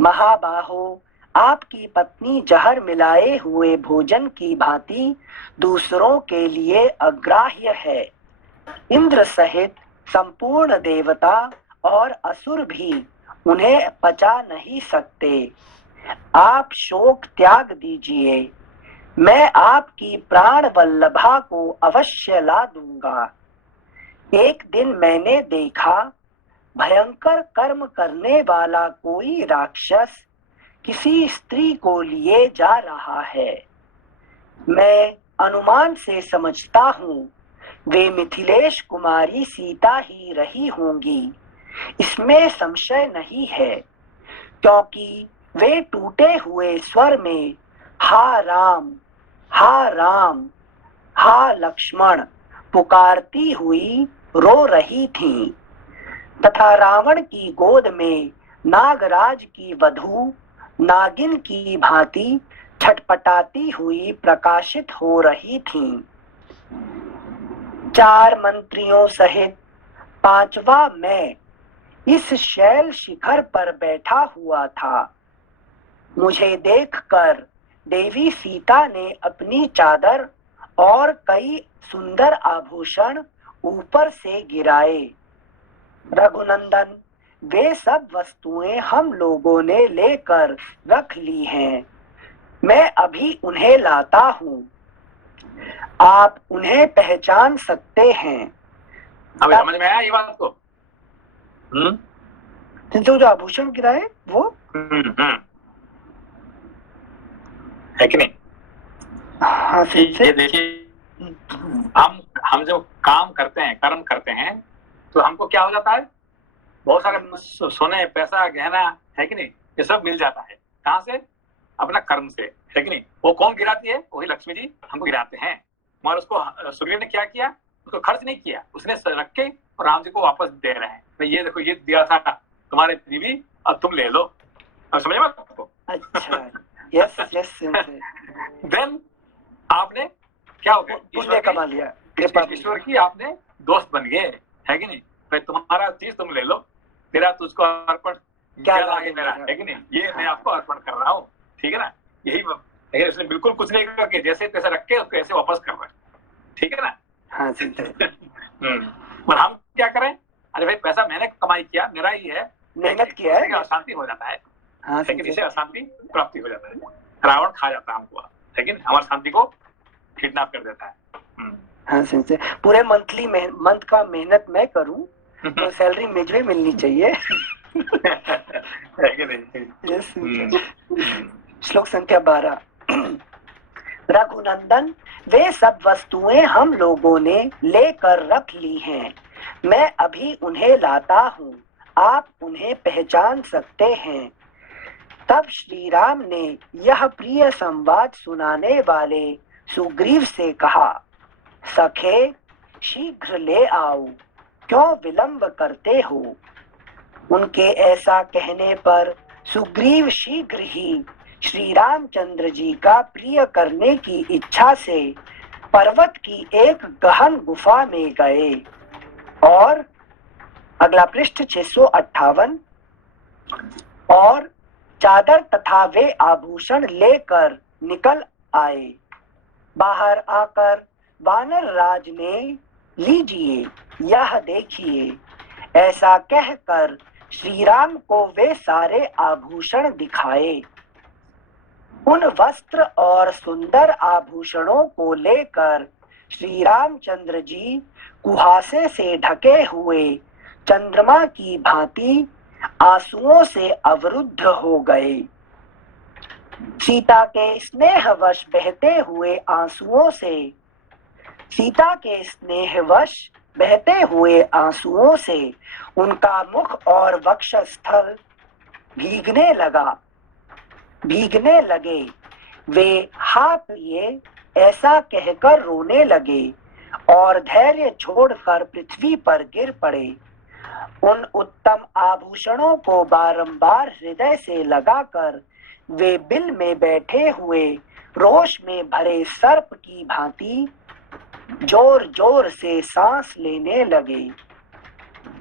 महाबाहो, आपकी पत्नी जहर मिलाए हुए भोजन की भांति दूसरों के लिए अग्राह्य है। इंद्र सहित संपूर्ण देवता और असुर भी उन्हें पचा नहीं सकते। आप शोक त्याग दीजिए, मैं आपकी प्राण वल्लभा को अवश्य ला दूंगा। एक दिन मैंने देखा, भयंकर कर्म करने वाला कोई राक्षस किसी स्त्री को लिए जा रहा है। मैं अनुमान से समझता हूँ वे मिथिलेश कुमारी सीता ही रही होंगी, इसमें संशय नहीं है, क्योंकि वे टूटे हुए स्वर में हा राम, हा राम, हा लक्ष्मण पुकारती हुई रो रही थीं, तथा रावण की गोद में नागराज की वधू नागिन की भांति छटपटाती हुई प्रकाशित हो रही थीं। 4 मंत्रियों सहित 5वां मैं इस शैल शिखर पर बैठा हुआ था। मुझे देखकर देवी सीता ने अपनी चादर और कई सुंदर आभूषण ऊपर से गिराए। रघुनंदन, वे सब वस्तुएं हम लोगों ने लेकर रख ली हैं। मैं अभी उन्हें लाता हूँ, आप उन्हें पहचान सकते हैं। अभी समझ में आया ये बात को? जो आभूषण गिराए वो है कि नहीं? हाँ, ये देखिए, हम जो काम करते हैं, कर्म करते हैं, तो हमको क्या हो जाता है? बहुत सारे सोने, पैसा, गहना, है कि नहीं, ये सब मिल जाता है। कहाँ से? अपना कर्म से, है कि नहीं? वो कौन गिराती है? वही लक्ष्मी जी हमको गिराते हैं। मगर उसको सुग्रीव ने क्या किया? उसको खर्च नहीं किया, उसने रख के और राम जी को वापस दे रहे हैं। तो ये देखो, ये दिया था तुम्हारे बीवी, अब तुम ले लो। अब समझ में आपको? अच्छा, यस यस। देन आपने क्या हो गया? पुण्य कमा लिया, ईश्वर की आपने दोस्त बन गए, है कि नहीं? भाई तुम्हारा चीज तुम ले लो, तेरा तुझको अर्पण क्या लागे मेरा, है कि नहीं? ये मैं आपको अर्पण कर रहा हूँ, ठीक है ना? यही, लेकिन उसने बिल्कुल कुछ नहीं करके जैसे तैसे रख के उसको ऐसे वापस कर रहे हैं, ठीक है ना? हाँ, पर हम क्या करें? अरे भाई, पैसा मैंने कमाई किया, मेरा ही है, मेहनत किया है, अशांति हो जाता है। हाँ, लेकिन इसे अशांति प्राप्ति हो जाता है। रावण खा जाता है हमको, लेकिन हमारी शांति को किडनैप कर देता है। हाँ, पूरे मंथ का मेहनत मैं करूं तो सैलरी मुझे मिलनी चाहिए। है कि नहीं? यस। श्लोक संख्या 12। रघुनंदन, वे सब वस्तुएं हम लोगों ने लेकर रख ली हैं। मैं अभी उन्हें लाता हूँ, आप उन्हें पहचान सकते हैं। तब श्री राम ने यह प्रिय संवाद सुनाने वाले सुग्रीव से कहा, सखे शीघ्र ले आओ, क्यों विलंब करते हो? उनके ऐसा कहने पर सुग्रीव शीघ्र ही श्री रामचंद्र जी का प्रिय करने की इच्छा से पर्वत की एक गहन गुफा में गए और अगला पृष्ठ 658, और चादर तथा वे आभूषण लेकर निकल आए। बाहर आकर वानर राज ने लीजिए, यह देखिए, ऐसा कहकर श्री राम को वे सारे आभूषण दिखाए। उन वस्त्र और सुंदर आभूषणों को लेकर श्री रामचंद्र जी कुहासे से ढके हुए चंद्रमा की भांति आंसुओं से अवरुद्ध हो गए। सीता के स्नेहवश बहते हुए आंसुओं से उनका मुख और वक्षस्थल भीगने लगे। वे हाथ लिए ऐसा कहकर रोने लगे और धैर्य छोड़कर पृथ्वी पर गिर पड़े। उन उत्तम आभूषणों को बारंबार हृदय से लगाकर वे बिल में बैठे हुए रोष में भरे सर्प की भांति जोर जोर से सांस लेने लगे।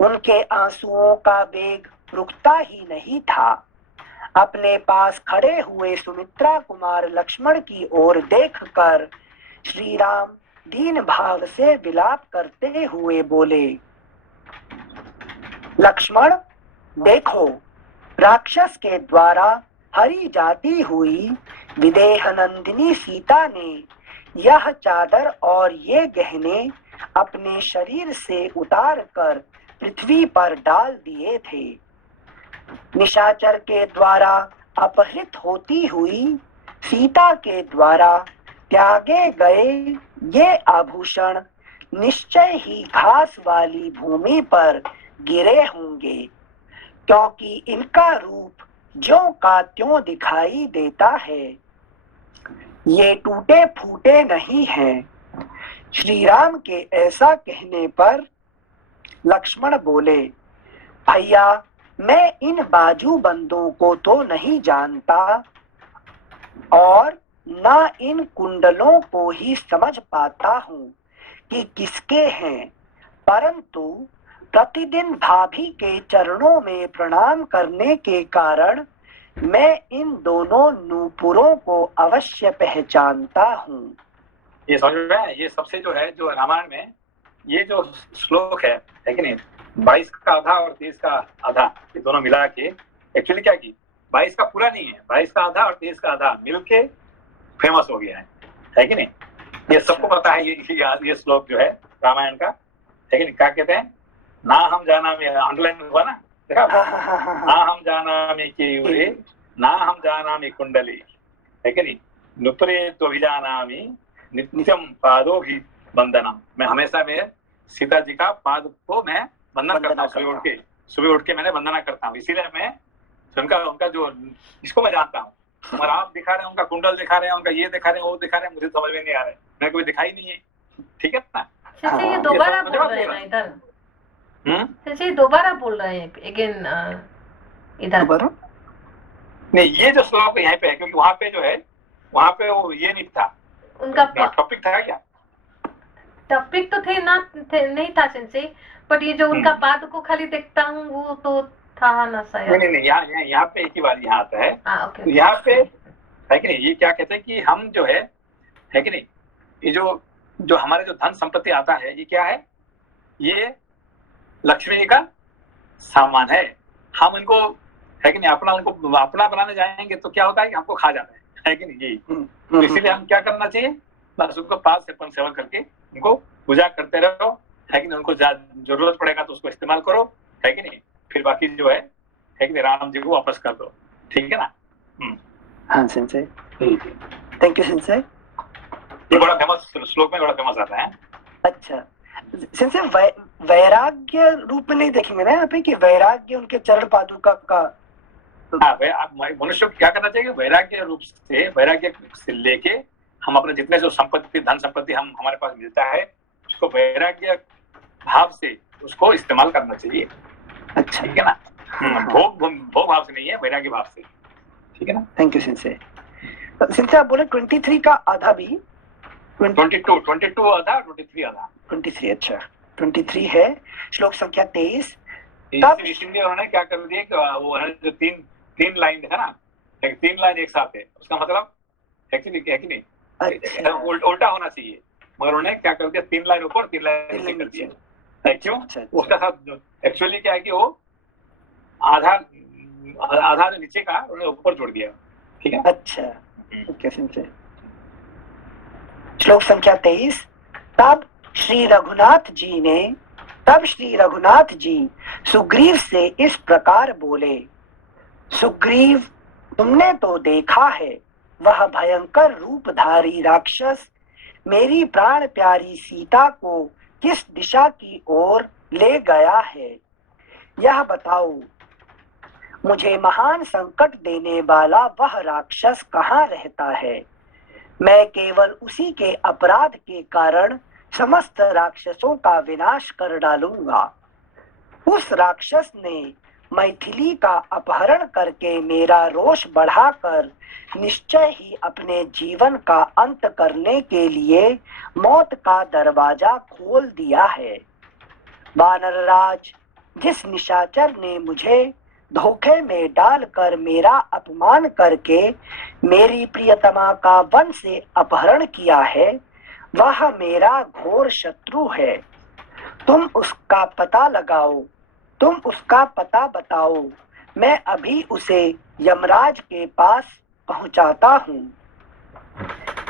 उनके आंसुओं का वेग रुकता ही नहीं था। अपने पास खड़े हुए सुमित्रा कुमार लक्ष्मण की ओर देखकर श्री राम दीन भाव से विलाप करते हुए बोले, लक्ष्मण देखो, राक्षस के द्वारा हरी जाती हुई विदेह नंदिनी सीता ने यह चादर और ये गहने अपने शरीर से उतार कर पृथ्वी पर डाल दिए थे। निशाचर के द्वारा अपहृत होती हुई सीता के द्वारा त्यागे गए ये आभूषण निश्चय ही घास वाली भूमि पर गिरे होंगे, क्योंकि इनका रूप ज्यों का त्यों दिखाई देता है। ये टूटे फूटे नहीं हैं। श्री राम के ऐसा कहने पर लक्ष्मण बोले, भैया मैं इन बाजूबंदों को तो नहीं जानता और न इन कुंडलों को ही समझ पाता हूँ कि किसके हैं, परंतु प्रतिदिन भाभी के चरणों में प्रणाम करने के कारण मैं इन दोनों नूपुरों को अवश्य पहचानता हूँ। ये समझ में आया? ये सबसे जो है जो रामायण में ये जो श्लोक है कि नहीं, 22 का आधा और 23 का आधा ये दोनों मिला के एक्चुअली क्या की 22 का पूरा नहीं है, 22 का आधा और 23 का आधा मिलके फेमस हो गया है कि नहीं। ये सबको पता है ये श्लोक जो है रामायण का है कि नहीं। क्या कहते हैं, ना हम जाना में अंडरलाइन हुआ ना, देखा, ना हम जाना में केयूरे ना हम जाना में कुंडली है कि नहीं, नुपुरे तो भी जाना में नित्यम पादो भी बंदनम। मैं हमेशा में सीता जी का पाद को मैं बंधन करता हूँ, सुबह उठ के मैंने वंदना करता हूँ, इसीलिए मैं उनका जो इसको मैं जानता हूँ। और आप दिखा रहे हैं उनका कुंडल दिखा रहे हैं, उनका ये दिखा रहे हैं वो दिखा रहे हैं, मुझे समझ में नहीं आ रहा है, मैं कभी दिखाई नहीं है, ठीक है ना। सच्ची ये दोबारा बोल रहे हैं ना इधर, सच्ची दोबारा बोल रहे हैं अगेन इधर नहीं, ये जो श्लोक यहाँ पे है क्योंकि वहाँ पे जो है वहाँ पे वो ये नहीं था, उनका टॉपिक था क्या, टॉपिक तो नहीं था सेंसे, बट ये जो उनका पाद को खाली देखता हूँ वो तो था ना शायद। नहीं यहाँ पे एक ही बार यहाँ आता है। ओके। तो यहाँ पे है कि नहीं, ये क्या कहते हैं कि हम जो है कि नहीं, ये जो हमारे जो धन संपत्ति आता है ये क्या है, ये लक्ष्मी जी का सामान है। हम इनको है कि नहीं अपना बनाने जाएंगे तो क्या होता है कि हमको खा जाता है कि नहीं, यही। तो इसीलिए हम क्या करना चाहिए, बस उनको पास से सेवन करके उनको पूजा करते रहो है कि नहीं, उनको जरूरत पड़ेगा तो उसको इस्तेमाल करो है कि नहीं, फिर बाकी जो है कि नहीं राम जी को वापस कर दो, ठीक है ना। हाँ सेंसे, थैंक यू सेंसे। ये बड़ा फेमस श्लोक में बड़ा फेमस आता है। अच्छा सेंसे, वैराग्य रूप में नहीं देखेंगे ना यहाँ पे कि वैराग्य उनके चरण पादुका का। हाँ, मनुष्य को क्या करना चाहिए, वैराग्य रूप से, वैराग्य से लेके हम अपने जितने जो संपत्ति धन संपत्ति हमारे पास मिलता है उसको वैराग्य भाव से उसको इस्तेमाल करना चाहिए। अच्छा, ठीक है ना। भोग भाव से नहीं है, वैराग्य भाव से, ठीक है ना। Thank you sense. सेंसे आप बोले 23 का आधा भी 22 आधा 23 आधा 23, अच्छा 23 है श्लोक संख्या 23। इसलिए उन्होंने क्या कर दिया कि वो है जो तीन लाइन है ना, 3 लाइन एक साथ है, उसका मतलब है कि नहीं, अच्छा। उल्टा होना चाहिए, मगर उन्होंने क्या कर दिया 3 लाइन ऊपर 3 लाइन नीचे कर दिया। क्यों? अच्छा। उसका साथ एक्चुअली क्या है कि वो आधा नीचे का उन्होंने ऊपर जोड़ दिया, ठीक है। अच्छा, ओके सेंसे। श्लोक संख्या 23। तब श्री रघुनाथ जी सुग्रीव से इस प्रकार बोले, सुग्रीव तुमने तो देखा है वह भयंकर रूपधारी राक्षस मेरी प्राण प्यारी सीता को किस दिशा की ओर ले गया है। यह बताओ, मुझे महान संकट देने वाला वह राक्षस कहाँ रहता है। मैं केवल उसी के अपराध के कारण समस्त राक्षसों का विनाश कर डालूंगा। उस राक्षस ने मैथिली का अपहरण करके मेरा रोष बढ़ाकर निश्चय ही अपने जीवन का अंत करने के लिए मौत का दरवाजा खोल दिया है। वानरराज, जिस निशाचर ने मुझे धोखे में डालकर मेरा अपमान करके मेरी प्रियतमा का वन से अपहरण किया है, वह मेरा घोर शत्रु है। तुम उसका पता लगाओ, तुम उसका पता बताओ, मैं अभी उसे यमराज के पास पहुंचाता हूँ।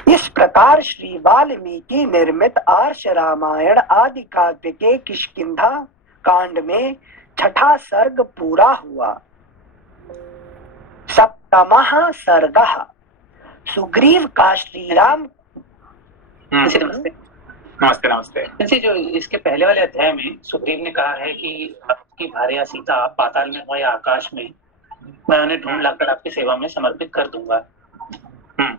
इस प्रकार श्री वाल्मीकि निर्मित आर्ष रामायण आदि काव्य के किष्किंधा कांड में छठा सर्ग पूरा हुआ। सप्तमः सर्गः। सुग्रीव का श्री राम। नमस्ते। नमस्ते नमस्ते। जैसे जो इसके पहले वाले अध्याय में सुग्रीव ने कहा है कि आपकी भार्या सीता पाताल में हो या आकाश में, मैं उन्हें ढूंढ लाकर आपकी सेवा में समर्पित कर दूंगा।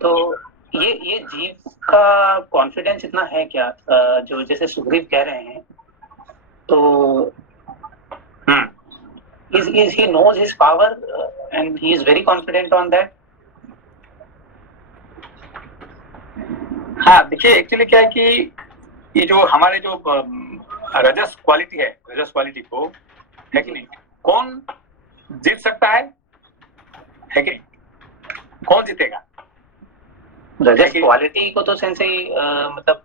तो ये जीव का कॉन्फिडेंस इतना है क्या, जो जैसे सुग्रीव कह रहे हैं, तो is he knows his power and he is very confident on that? हाँ, देखिए एक्चुअली क्या है कि ये जो हमारे जो रजस क्वालिटी है, रजस क्वालिटी को है कि नहीं, कौन जीत सकता है कि नहीं, कौन जीतेगा? रजस क्वालिटी को तो सेंसे मतलब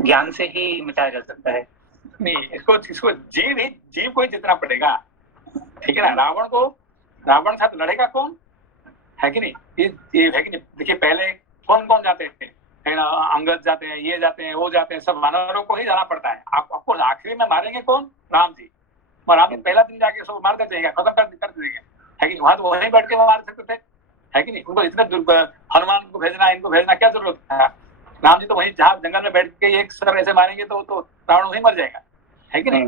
ज्ञान से ही मिटाया जा सकता है। नहीं, इसको जीव को ही जीतना पड़ेगा, ठीक है ना। रावण साथ लड़ेगा कौन, है कि नहीं, ये है कि नहीं। देखिए पहले कौन कौन जाते थे, अंगद जाते हैं, ये जाते हैं, वो जाते हैं, सब वानरों को ही जाना पड़ता है। आपको आखिरी में मारेंगे कौन? राम जी। राम जी पहला दिन जाके सब मार देते हैं, खत्म कर देंगे, है कि वहां तो वहीं बैठ के मार सकते थे, है कि नहीं। उनको इतना हनुमान को भेजना, इनको भेजना क्या जरूरत है? राम जी तो वहीं जहाँ जंगल में बैठ के एक सर ऐसे मारेंगे तो रावण वहीं मर जाएगा, है कि नहीं।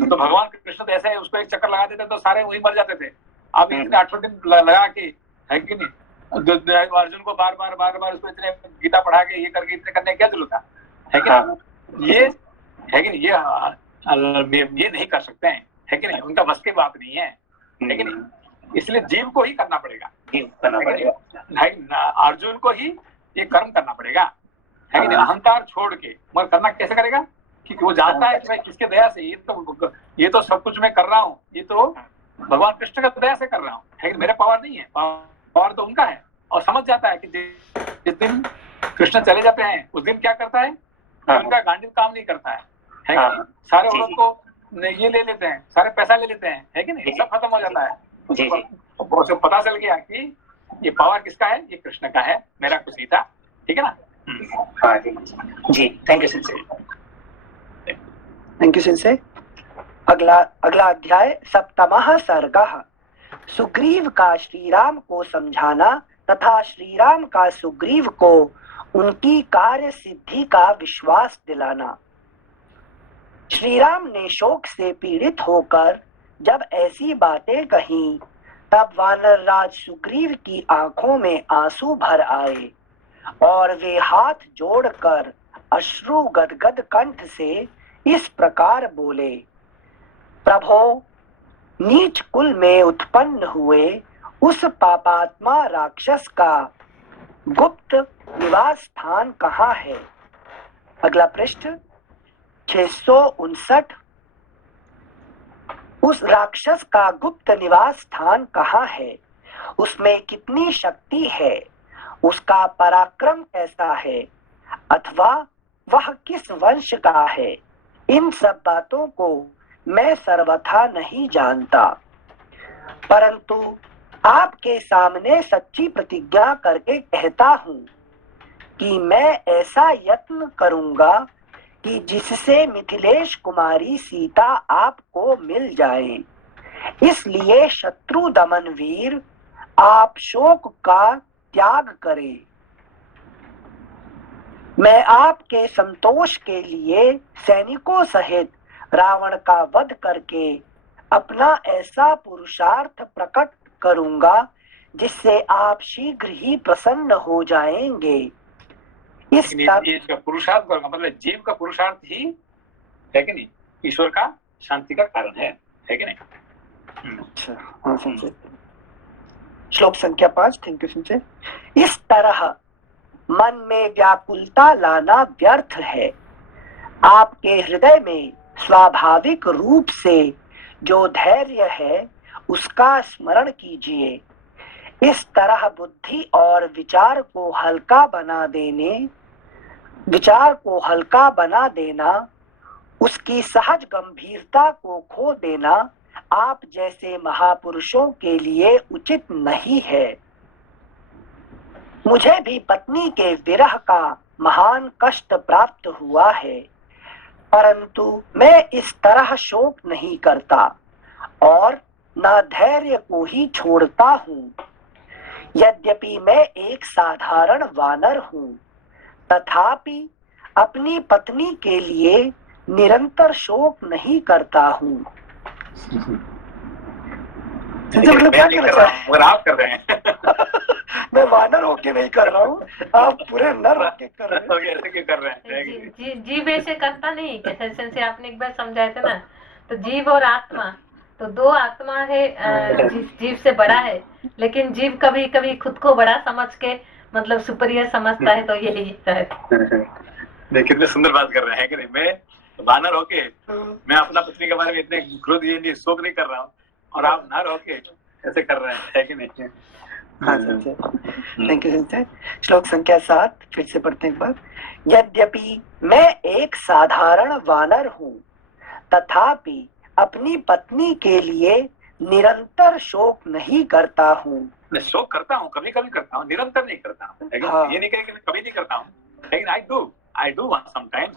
तो भगवान कृष्ण तो ऐसे उसको एक चक्कर लगा देते तो सारे वहीं मर जाते थे। अब इतने 8 दिन लगा के, है कि नहीं, अर्जुन को बार बार उसको इतने गीता पढ़ा के ये करके इतने करने की क्या जरूरत है कि नहीं। ये है कि नहीं, ये नहीं कर सकते हैं, है कि नहीं, उनका बस की बात नहीं है कि नहीं। इसलिए जीव को ही करना पड़ेगा, अर्जुन को ही ये कर्म करना पड़ेगा, है कि नहीं। अहंकार छोड़ के मगर करना कैसे करेगा, क्योंकि वो जानता है कि भाई किसके दया से ये तो सब कुछ मैं कर रहा हूँ, ये तो भगवान कृष्ण का दया से कर रहा हूँ, है कि मेरे पावर नहीं है, पावर तो उनका है। और समझ जाता है कि जिस दिन कृष्ण चले जाते हैं उस दिन क्या करता है, उनका गांडीव काम नहीं करता है कि नहीं। सारे औरत को ये ले लेते हैं, सारे पैसा ले लेते हैं, है कि नहीं, सब खत्म हो जाता है। उसको पता चल गया कि ये पावर किसका है, ये कृष्ण का है, मेरा कुछ नहीं था, ठीक है ना। हाँ जी, thank you sensei. Thank you sensei. अगला अध्याय सप्तमः सर्गः। सुग्रीव का श्री राम को समझाना तथा श्री राम का सुग्रीव को उनकी कार्य सिद्धि का विश्वास दिलाना। श्री राम ने शोक से पीड़ित होकर जब ऐसी बातें कहीं, तब वानरराज सुग्रीव की आंखों में आंसू भर आए और वे हाथ जोड़कर अश्रु गदगद कंठ से इस प्रकार बोले, प्रभो, नीच कुल में उत्पन्न हुए उस पापात्मा राक्षस का गुप्त निवास स्थान कहाँ है? अगला पृष्ठ 659। उस राक्षस का गुप्त निवास स्थान कहाँ है? उसमें कितनी शक्ति है? उसका पराक्रम कैसा है? अथवा वह किस वंश का है? इन सब बातों को मैं सर्वथा नहीं जानता, परंतु आपके सामने सच्ची प्रतिज्ञा करके कहता हूँ कि मैं ऐसा यत्न करूंगा कि जिससे मिथिलेश कुमारी सीता आपको मिल जाए। इसलिए शत्रु दमन वीर, आप शोक का त्याग करें। मैं आपके संतोष के लिए सैनिकों सहित रावण का वध करके अपना ऐसा पुरुषार्थ प्रकट करूंगा जिससे आप शीघ्र ही प्रसन्न हो जाएंगे। इस पुरुषार्थ करूंगा मतलब जीव का पुरुषार्थ ही है कि नहीं, ईश्वर का शांति का कारण है कि नहीं। अच्छा, हाँ संजय। श्लोक संख्या 5। Thank you Sanjay. इस तरह मन में व्याकुलता लाना व्यर्थ है। आपके हृदय में स्वाभाविक रूप से जो धैर्य है उसका स्मरण कीजिए। इस तरह बुद्धि और विचार को हल्का बना देना, उसकी सहज गंभीरता को खो देना आप जैसे महापुरुषों के लिए उचित नहीं है। मुझे भी पत्नी के विरह का महान कष्ट प्राप्त हुआ है, परंतु मैं इस तरह शोक नहीं करता और न धैर्य को ही छोड़ता हूँ। यद्यपि मैं एक साधारण वानर हूँ, तथापि अपनी पत्नी के लिए निरंतर शोक नहीं करता हूँ। मतलब क्या कर रहा हूँ? मगर आप कर रहे हैं। मैं वानर होके नहीं कर रहा हूँ, आप पूरे नर होके कर रहे हैं। ऐसे क्यों कर रहे हैं? जीव ऐसे करता नहीं क्या? से आपने एक बार समझाया था ना, तो जीव और आत्मा, तो दो आत्मा है, जीव से बड़ा है, लेकिन जीव कभी कभी खुद को बड़ा समझ के मतलब सुपीरियर समझता है, तो यही है। कितने सुंदर बात कर रहे हैं कि नहीं? मैं वानर होके मैं अपना पत्नी के बारे में इतने क्रोध ये शोक नहीं कर रहा हूँ, और आप नर होके ऐसे कर रहे हैं, है कि नहीं? हाँ संजय, थैंक यू संजय। श्लोक संख्या 7 फिर से पढ़ते हैं एक बार। यद्यपि मैं एक साधारण वानर हूँ, तथापि अपनी पत्नी के लिए निरंतर शोक नहीं करता हूँ। मैं शोक करता हूँ, कभी कभी करता हूँ, निरंतर नहीं करता हूँ। हाँ। ये नहीं कहे कि मैं कभी नहीं करता हूँ, लेकिन I do want sometimes,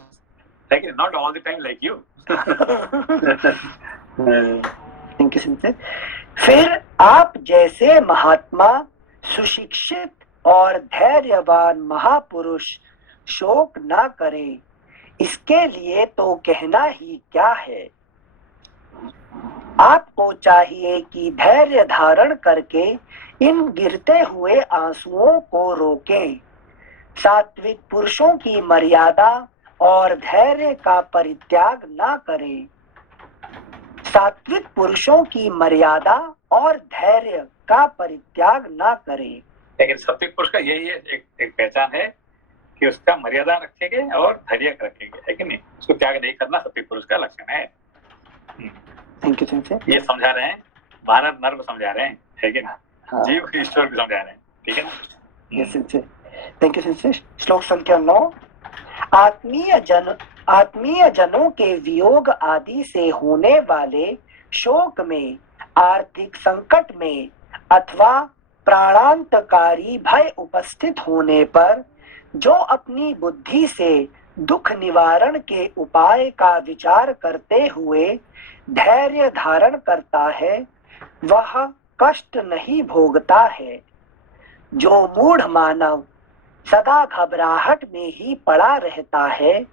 लेकिन not all the time like you. Thank you Sanjay. फिर आप जैसे महात्मा, सुशिक्षित और धैर्यवान महापुरुष शोक ना करें, इसके लिए तो कहना ही क्या है। आपको चाहिए कि धैर्य धारण करके इन गिरते हुए आंसुओं को रोकें। सात्विक पुरुषों की मर्यादा और धैर्य का परित्याग ना करें। सात्विक पुरुषों की मर्यादा और धैर्य का परित्याग ना करें। लेकिन सात्विक पुरुष का यही एक पहचान है कि उसका मर्यादा रखेंगे और धैर्य रखेंगे, है कि नहीं? उसको त्याग नहीं करना सात्विक पुरुष का लक्षण है। Thank you Sanjay. ये समझा रहे हैं, वानर नर को समझा रहे हैं, है कि ना? हाँ। जीव ईश्वर को समझा रहे हैं, ठीक है ना? Yes Sanjay, thank you Sanjay. श्लोक संख्या 9। आत्मीय जनों के वियोग आदि से होने वाले शोक में, आर्थिक संकट में अथवा प्राणांतकारी भय उपस्थित होने पर जो अपनी बुद्धि से दुख निवारण के उपाय का विचार करते हुए धैर्य धारण करता है, वह कष्ट नहीं भोगता है। जो मूढ़ मानव सदा घबराहट में ही पड़ा रहता है,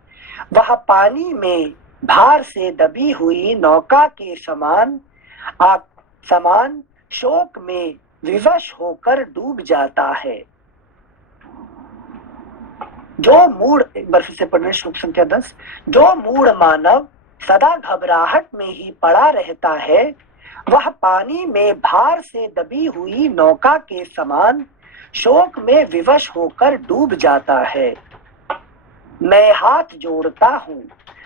वह पानी में भार से दबी हुई नौका के समान शोक में विवश होकर डूब जाता है। जो मूढ़, एक बार फिर से पढ़ना श्लोक संख्या 10। जो मूढ़ मानव सदा घबराहट में ही पड़ा रहता है, वह पानी में भार से दबी हुई नौका के समान शोक में विवश होकर डूब जाता है। मैं हाथ जोड़ता हूँ,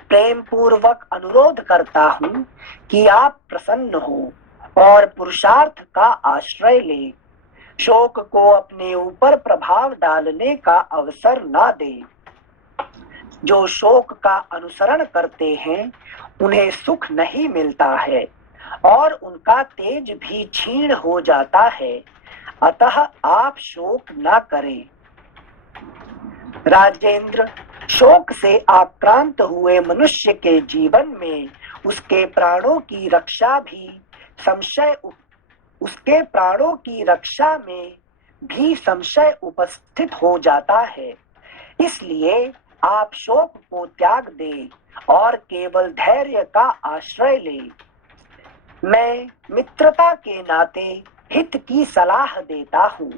प्रेम पूर्वक अनुरोध करता हूँ कि आप प्रसन्न हो और पुरुषार्थ का आश्रय ले। शोक को अपने ऊपर प्रभाव डालने का अवसर ना दे। जो शोक का अनुसरण करते हैं उन्हें सुख नहीं मिलता है और उनका तेज भी क्षीण हो जाता है। अतः आप शोक ना करें। राजेंद्र, शोक से आक्रांत हुए मनुष्य के जीवन में उसके प्राणों की रक्षा में भी संशय उपस्थित हो जाता है। इसलिए आप शोक को त्याग दें और केवल धैर्य का आश्रय लें। मैं मित्रता के नाते हित की सलाह देता हूँ,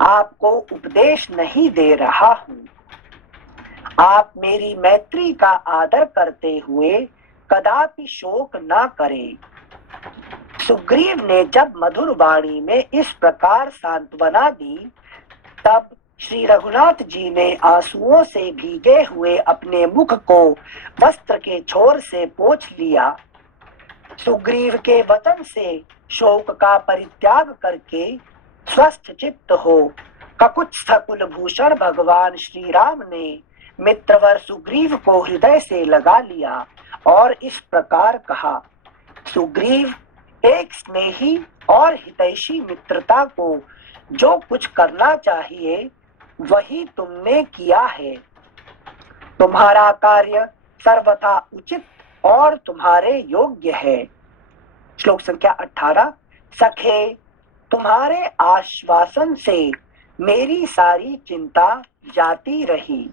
आपको उपदेश नहीं दे रहा हूँ। आप मेरी मैत्री का आदर करते हुए कदापि शोक ना करें। सुग्रीव ने जब मधुर वाणी में इस प्रकार सांत्वना दी, तब श्री रघुनाथ जी ने आंसुओं से भीगे हुए अपने मुख को वस्त्र के छोर से पोंछ लिया। सुग्रीव के वचन से शोक का परित्याग करके स्वस्थ चित्त हो ककुत्स्थ कुलभूषण भगवान श्री राम ने मित्रवर सुग्रीव को हृदय से लगा लिया और इस प्रकार कहा, सुग्रीव, एक स्नेही और हितैषी मित्रता को जो कुछ करना चाहिए वही तुमने किया है। तुम्हारा कार्य सर्वथा उचित और तुम्हारे योग्य है। श्लोक संख्या 18। सखे, तुम्हारे आश्वासन से मेरी सारी चिंता जाती रही।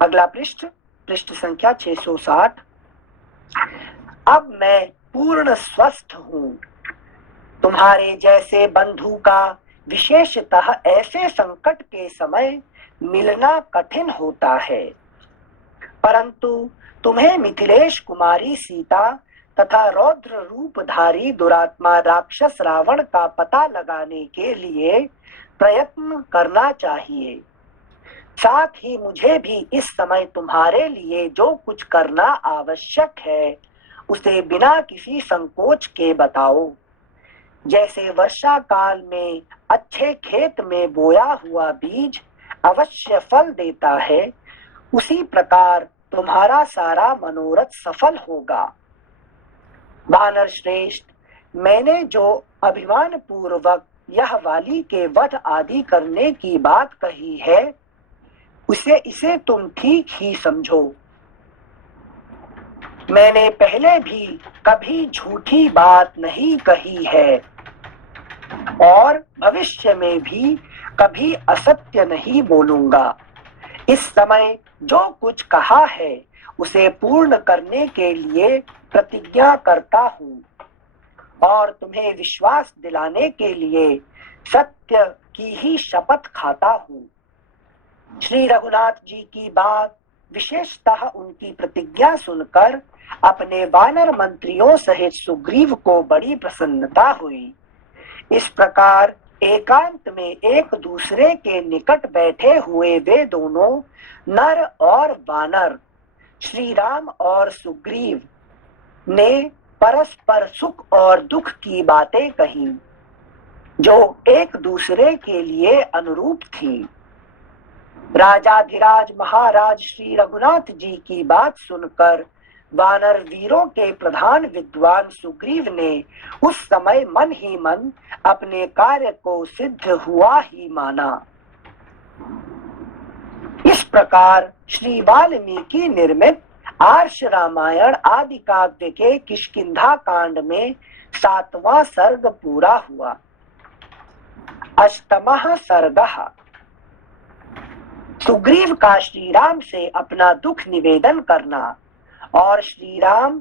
अगला पृष्ठ, पृष्ठ संख्या 660। अब मैं पूर्ण स्वस्थ हूँ। तुम्हारे जैसे बंधु का विशेषतः ऐसे संकट के समय मिलना कठिन होता है, परंतु तुम्हें मिथिलेश कुमारी सीता तथा रौद्र रूपधारी दुरात्मा राक्षस रावण का पता लगाने के लिए प्रयत्न करना चाहिए। साथ ही मुझे भी इस समय तुम्हारे लिए जो कुछ करना आवश्यक है उसे बिना किसी संकोच के बताओ। जैसे वर्षा काल में अच्छे खेत में बोया हुआ बीज अवश्य फल देता है, उसी प्रकार तुम्हारा सारा मनोरथ सफल होगा। वानर श्रेष्ठ, मैंने जो अभिमान पूर्वक यह वाली के वध आदि करने की बात कही है, इसे तुम ठीक ही समझो। मैंने पहले भी कभी झूठी बात नहीं कही है और भविष्य में भी कभी असत्य नहीं बोलूंगा। इस समय जो कुछ कहा है उसे पूर्ण करने के लिए प्रतिज्ञा करता हूँ और तुम्हें विश्वास दिलाने के लिए सत्य की ही शपथ खाता हूँ। श्री रघुनाथ जी की बात, विशेषतः उनकी प्रतिज्ञा सुनकर अपने वानर मंत्रियों सहित सुग्रीव को बड़ी प्रसन्नता हुई। इस प्रकार एकांत में एक दूसरे के निकट बैठे हुए वे दोनों नर और वानर, श्री राम और सुग्रीव ने परस्पर सुख और दुख की बातें कही जो एक दूसरे के लिए अनुरूप थी। राजाधिराज महाराज श्री रघुनाथ जी की बात सुनकर वानर वीरों के प्रधान विद्वान सुग्रीव ने उस समय मन ही मन अपने कार्य को सिद्ध हुआ ही माना। इस प्रकार श्री वाल्मीकि निर्मित आर्ष रामायण आदि काव्य के किष्किंधा कांड में 7वां सर्ग पूरा हुआ। अष्टमः सर्गः। सुग्रीव का श्री राम से अपना दुख निवेदन करना और श्री राम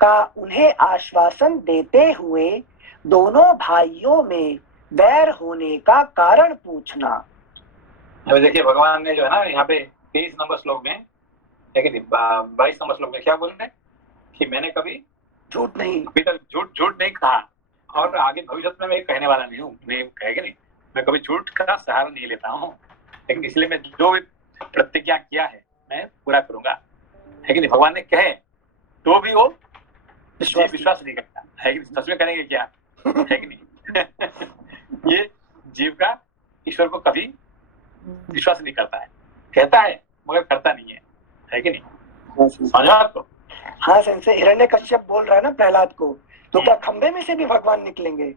का उन्हें आश्वासन देते हुए दोनों भाइयों में वैर होने का कारण पूछना। अभी देखिए, भगवान ने जो है ना यहाँ पे 23 नंबर श्लोक में, लेकिन 22 नंबर श्लोक में क्या बोल रहे हैं कि मैंने कभी झूठ नहीं, अभी तक झूठ नहीं कहा और आगे भविष्य में मैं कहने वाला नहीं हूँ। नहीं कहेगा नहीं, मैं कभी झूठ का सहारा नहीं लेता हूँ, लेकिन इसलिए मैं जो भी प्रतिज्ञा किया है मैं पूरा करूंगा। है कि नहीं? भगवान ने कहे तो भी वो विश्वास नहीं करता है कि सच में करेंगे क्या, है कि नहीं? ये जीव का ईश्वर को कभी विश्वास नहीं करता है, कहता है मगर करता नहीं है कि नहीं? समझो आपको? हाँ संशय, हिरण्यकश्यप बोल रहा है ना प्रहलाद को, तो क्या खंबे में से भी भगवान निकलेंगे?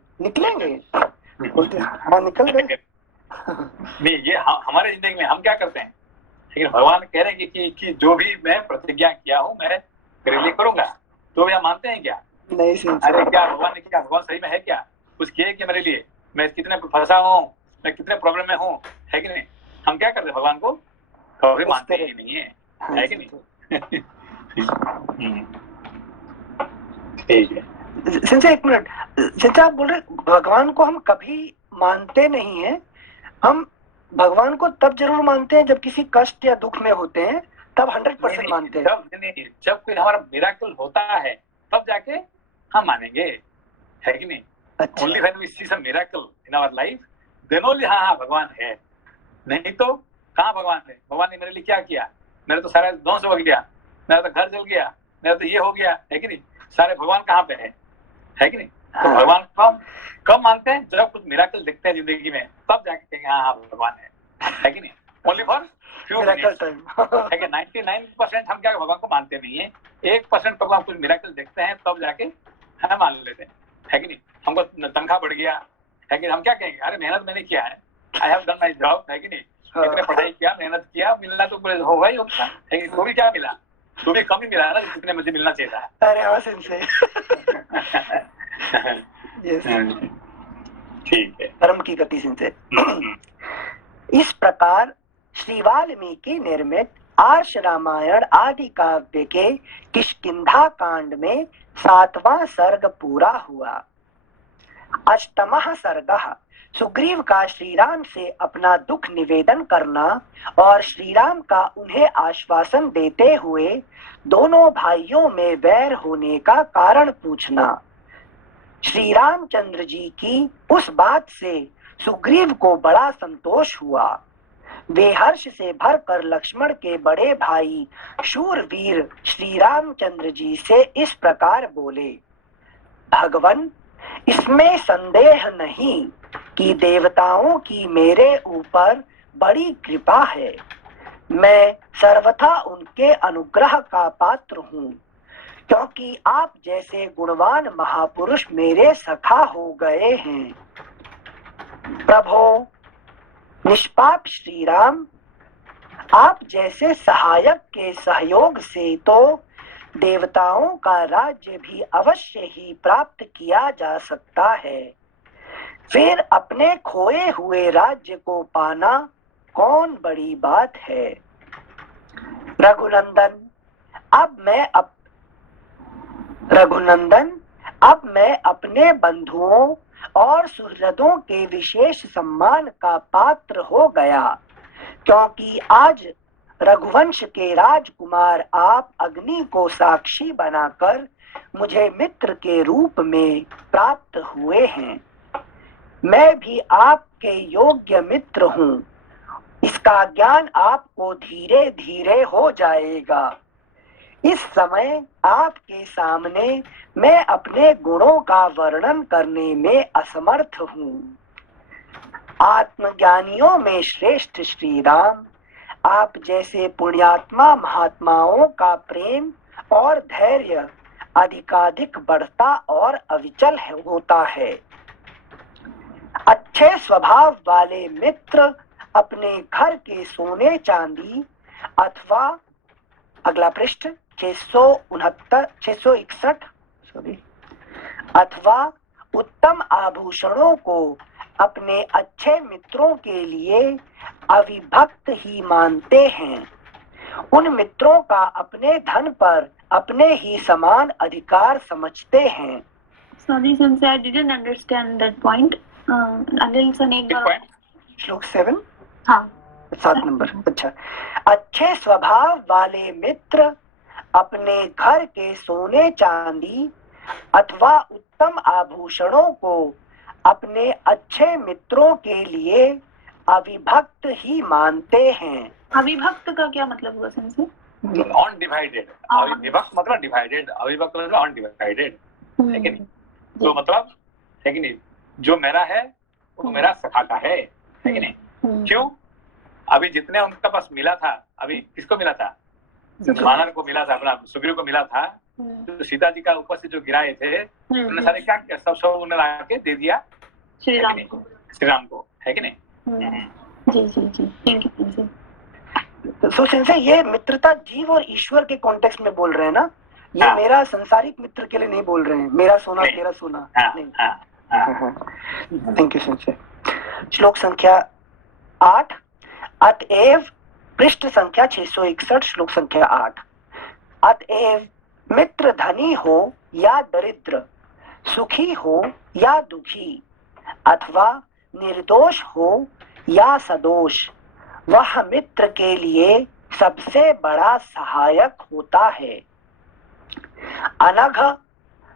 बोलते हाँ, निकल गए। नहीं, ये हमारे जिंदगी में हम क्या करते हैं, लेकिन भगवान कह रहे हैं कि जो भी मैं प्रतिज्ञा किया हूँ मैं तेरे लिए करूंगा, तो भी हम मानते हैं क्या? नहीं संशय। अरे क्या भगवान ने किया? भगवान सही में है क्या? कुछ किए क्या मेरे लिए? मैं कितने फंसा हूँ, मैं कितने प्रॉब्लम में हूँ, है कि नहीं? हम क्या करते हैं, भगवान को कभी मानते ही नहीं है कि नहीं? ठीक है संजय, एक मिनट। संजय, आप बोल रहे भगवान को हम कभी मानते नहीं है। हम भगवान को तब जरूर मानते हैं जब किसी कष्ट या दुख में होते हैं, तब 100% मानते हैं। जब कोई हमारा मिराकल होता है तब जाके हम मानेंगे, है कि नहीं? अच्छा only when we see some miracle in our life, then only हाँ भगवान है। नहीं तो कहाँ भगवान है? भगवान ने मेरे लिए क्या किया? मेरा तो सारा ध्वंस हो गया, मेरा तो घर जल गया, मेरा तो ये हो गया, है कि नहीं? सारे भगवान कहाँ पे है कि नहीं? तो हाँ। भगवान कब मानते हैं? जब कुछ मिराकल दिखते हैं जिंदगी में, तब जाके कहेंगे हाँ भगवान है कि नहीं? Only for few miracle time. है कि 99% हम क्या भगवान को मानते नहीं है, 1% भगवान कुछ मिराकल देखते हैं तब जाके हम मान लेते हैं, है कि नहीं? हमको तनख्वाह बढ़ गया है कि हम क्या कहेंगे? अरे मेहनत मैंने किया है, I have done my job, है कि नहीं? इतने पढ़ाई किया, मेहनत किया, मिलना तो होगा ही होगा, है कि तो भी क्या मिला? तो भी कम ही मिला ना जितने मुझे मिलना चाहिए था। अरे हाँ सेंसे। यस, ठीक है। कर्म की गति सेंसे। इस प्रकार श्री वाल्मीकि निर्मित आर्ष रामायण आदि काव्य के किष्किंधा कांड में 7वां सर्ग पूरा हुआ। अष्टमः सर्गः सुग्रीव का श्री राम से अपना दुख निवेदन करना और श्री राम का उन्हें आश्वासन देते हुए दोनों भाइयों में वैर होने का कारण पूछना। श्री रामचंद्र जी की उस बात से सुग्रीव को बड़ा संतोष हुआ। वे हर्ष से भरकर लक्ष्मण के बड़े भाई शूरवीर श्री रामचंद्र जी से इस प्रकार बोले, भगवन, इसमें संदेह नहीं कि देवताओं की मेरे ऊपर बड़ी कृपा है। मैं सर्वथा उनके अनुग्रह का पात्र हूँ, क्योंकि आप जैसे गुणवान महापुरुष मेरे सखा हो गए हैं। प्रभो निष्पाप श्री राम, आप जैसे सहायक के सहयोग से तो देवताओं का राज्य भी अवश्य ही प्राप्त किया जा सकता है। फिर अपने खोए हुए राज्य को पाना कौन बड़ी बात है। रघुनंदन, अब मैं अपने बंधुओं और सुहृदों के विशेष सम्मान का पात्र हो गया, क्योंकि आज रघुवंश के राजकुमार आप अग्नि को साक्षी बनाकर मुझे मित्र के रूप में प्राप्त हुए हैं। मैं भी आपके योग्य मित्र हूँ, इसका ज्ञान आपको धीरे धीरे हो जाएगा। इस समय आपके सामने मैं अपने गुणों का वर्णन करने में असमर्थ हूँ। आत्मज्ञानियों में श्रेष्ठ श्री राम, आप जैसे पुण्यात्मा महात्माओं का प्रेम और धैर्य अधिकाधिक बढ़ता और अविचल होता है। अच्छे स्वभाव वाले मित्र अपने घर के सोने चांदी अथवा, अगला पृष्ठ 661 अथवा उत्तम आभूषणों को अपने अच्छे मित्रों के लिए अविभक्त ही मानते हैं। उन मित्रों का अपने धन पर अपने ही समान अधिकार समझते हैं। Sorry, since I didn't understand that point. Anil sir एक बार श्लोक 7 हाँ 7 नंबर। अच्छा, अच्छे स्वभाव वाले मित्र अपने घर के सोने चांदी अथवा उत्तम आभूषणों को अपने अच्छे मित्रों के लिए अविभक्त ही मानते हैं। अविभक्त का क्या मतलब हुआ सेंसे? अनडिवाइडेड। अविभक्त मतलब डिवाइडेड, अविभक्त मतलब अनडिवाइडेड, है कि नहीं? तो मतलब है कि नहीं, जो मेरा है वो मेरा सखा का है कि नहीं? क्यों? अभी जितने उनके पास मिला था, अभी किसको मिला था? वानर को मिला था, अपना सुग्रीव को मिला था। तो सीता जी का ऊपर से जो गिराए थे उन्होंने सारे क्या किया? सब उन्हें ला के दे दिया श्री राम को, है कि नहीं? जी जी जी, थैंक यू। तो सेंसे ये मित्रता जीव और ईश्वर के कॉन्टेक्स्ट में बोल रहे हैं ना, ये हाँ। मेरा संसारिक मित्र के लिए नहीं बोल रहे हैं, मेरा सोना नहीं। तेरा सोना हाँ, नहीं। हाँ, थैंक यू सेंसे। श्लोक संख्या 8 अतएव, पृष्ठ संख्या 661 श्लोक संख्या 8। अतएव मित्र धनी हो या दरिद्र, सुखी हो या दुखी, अथवा निर्दोष हो या सदोष, वह मित्र के लिए सबसे बड़ा सहायक होता है। अनघ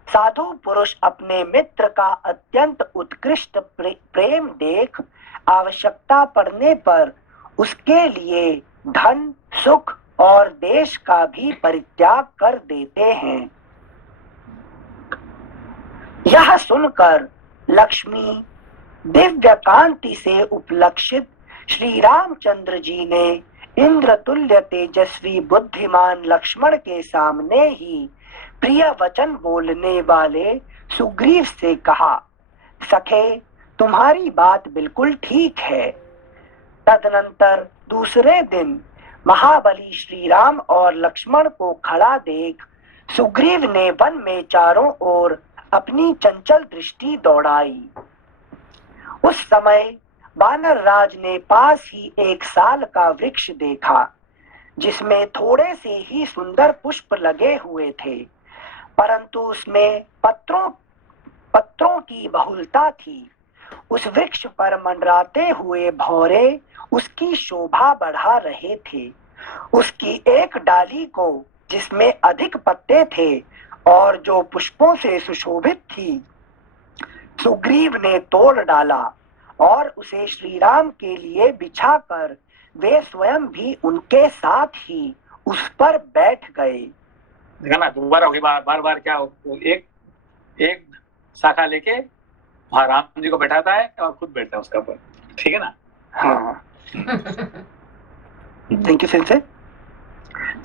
साधु पुरुष अपने मित्र का अत्यंत उत्कृष्ट प्रेम देख आवश्यकता पड़ने पर उसके लिए धन, सुख और देश का भी परित्याग कर देते हैं। यह सुनकर लक्ष्मी दिव्य कांति से उपलक्षित श्री रामचंद्र जी ने इंद्रतुल्य तेजस्वी बुद्धिमान लक्ष्मण के सामने ही प्रिय वचन बोलने वाले सुग्रीव से कहा, सखे तुम्हारी बात बिल्कुल ठीक है। तदनंतर दूसरे दिन महाबली श्री राम और लक्ष्मण को खड़ा देख सुग्रीव ने वन में चारों ओर अपनी चंचल दृष्टि दौड़ाई। उस समय वानर राज ने पास ही एक साल का वृक्ष देखा जिसमें थोड़े से ही सुंदर पुष्प लगे हुए थे, परंतु उसमें पत्रों की बहुलता थी। उस वृक्ष पर मंडराते हुए भौरे उसकी शोभा बढ़ा रहे थे। उसकी एक डाली को जिसमें अधिक पत्ते थे और जो पुष्पों से सुशोभित थी, सुग्रीव ने तोड़ डाला और उसे श्री राम के लिए बिछाकर वे स्वयं भी उनके साथ ही उस पर बैठ गए। देखा ना, दोबारा होगी बार बार क्या एक शाखा लेके वहां राम जी को बैठाता है और खुद बैठता है उसका ऊपर, ठीक है ना। हाँ, थैंक यू सेंसे।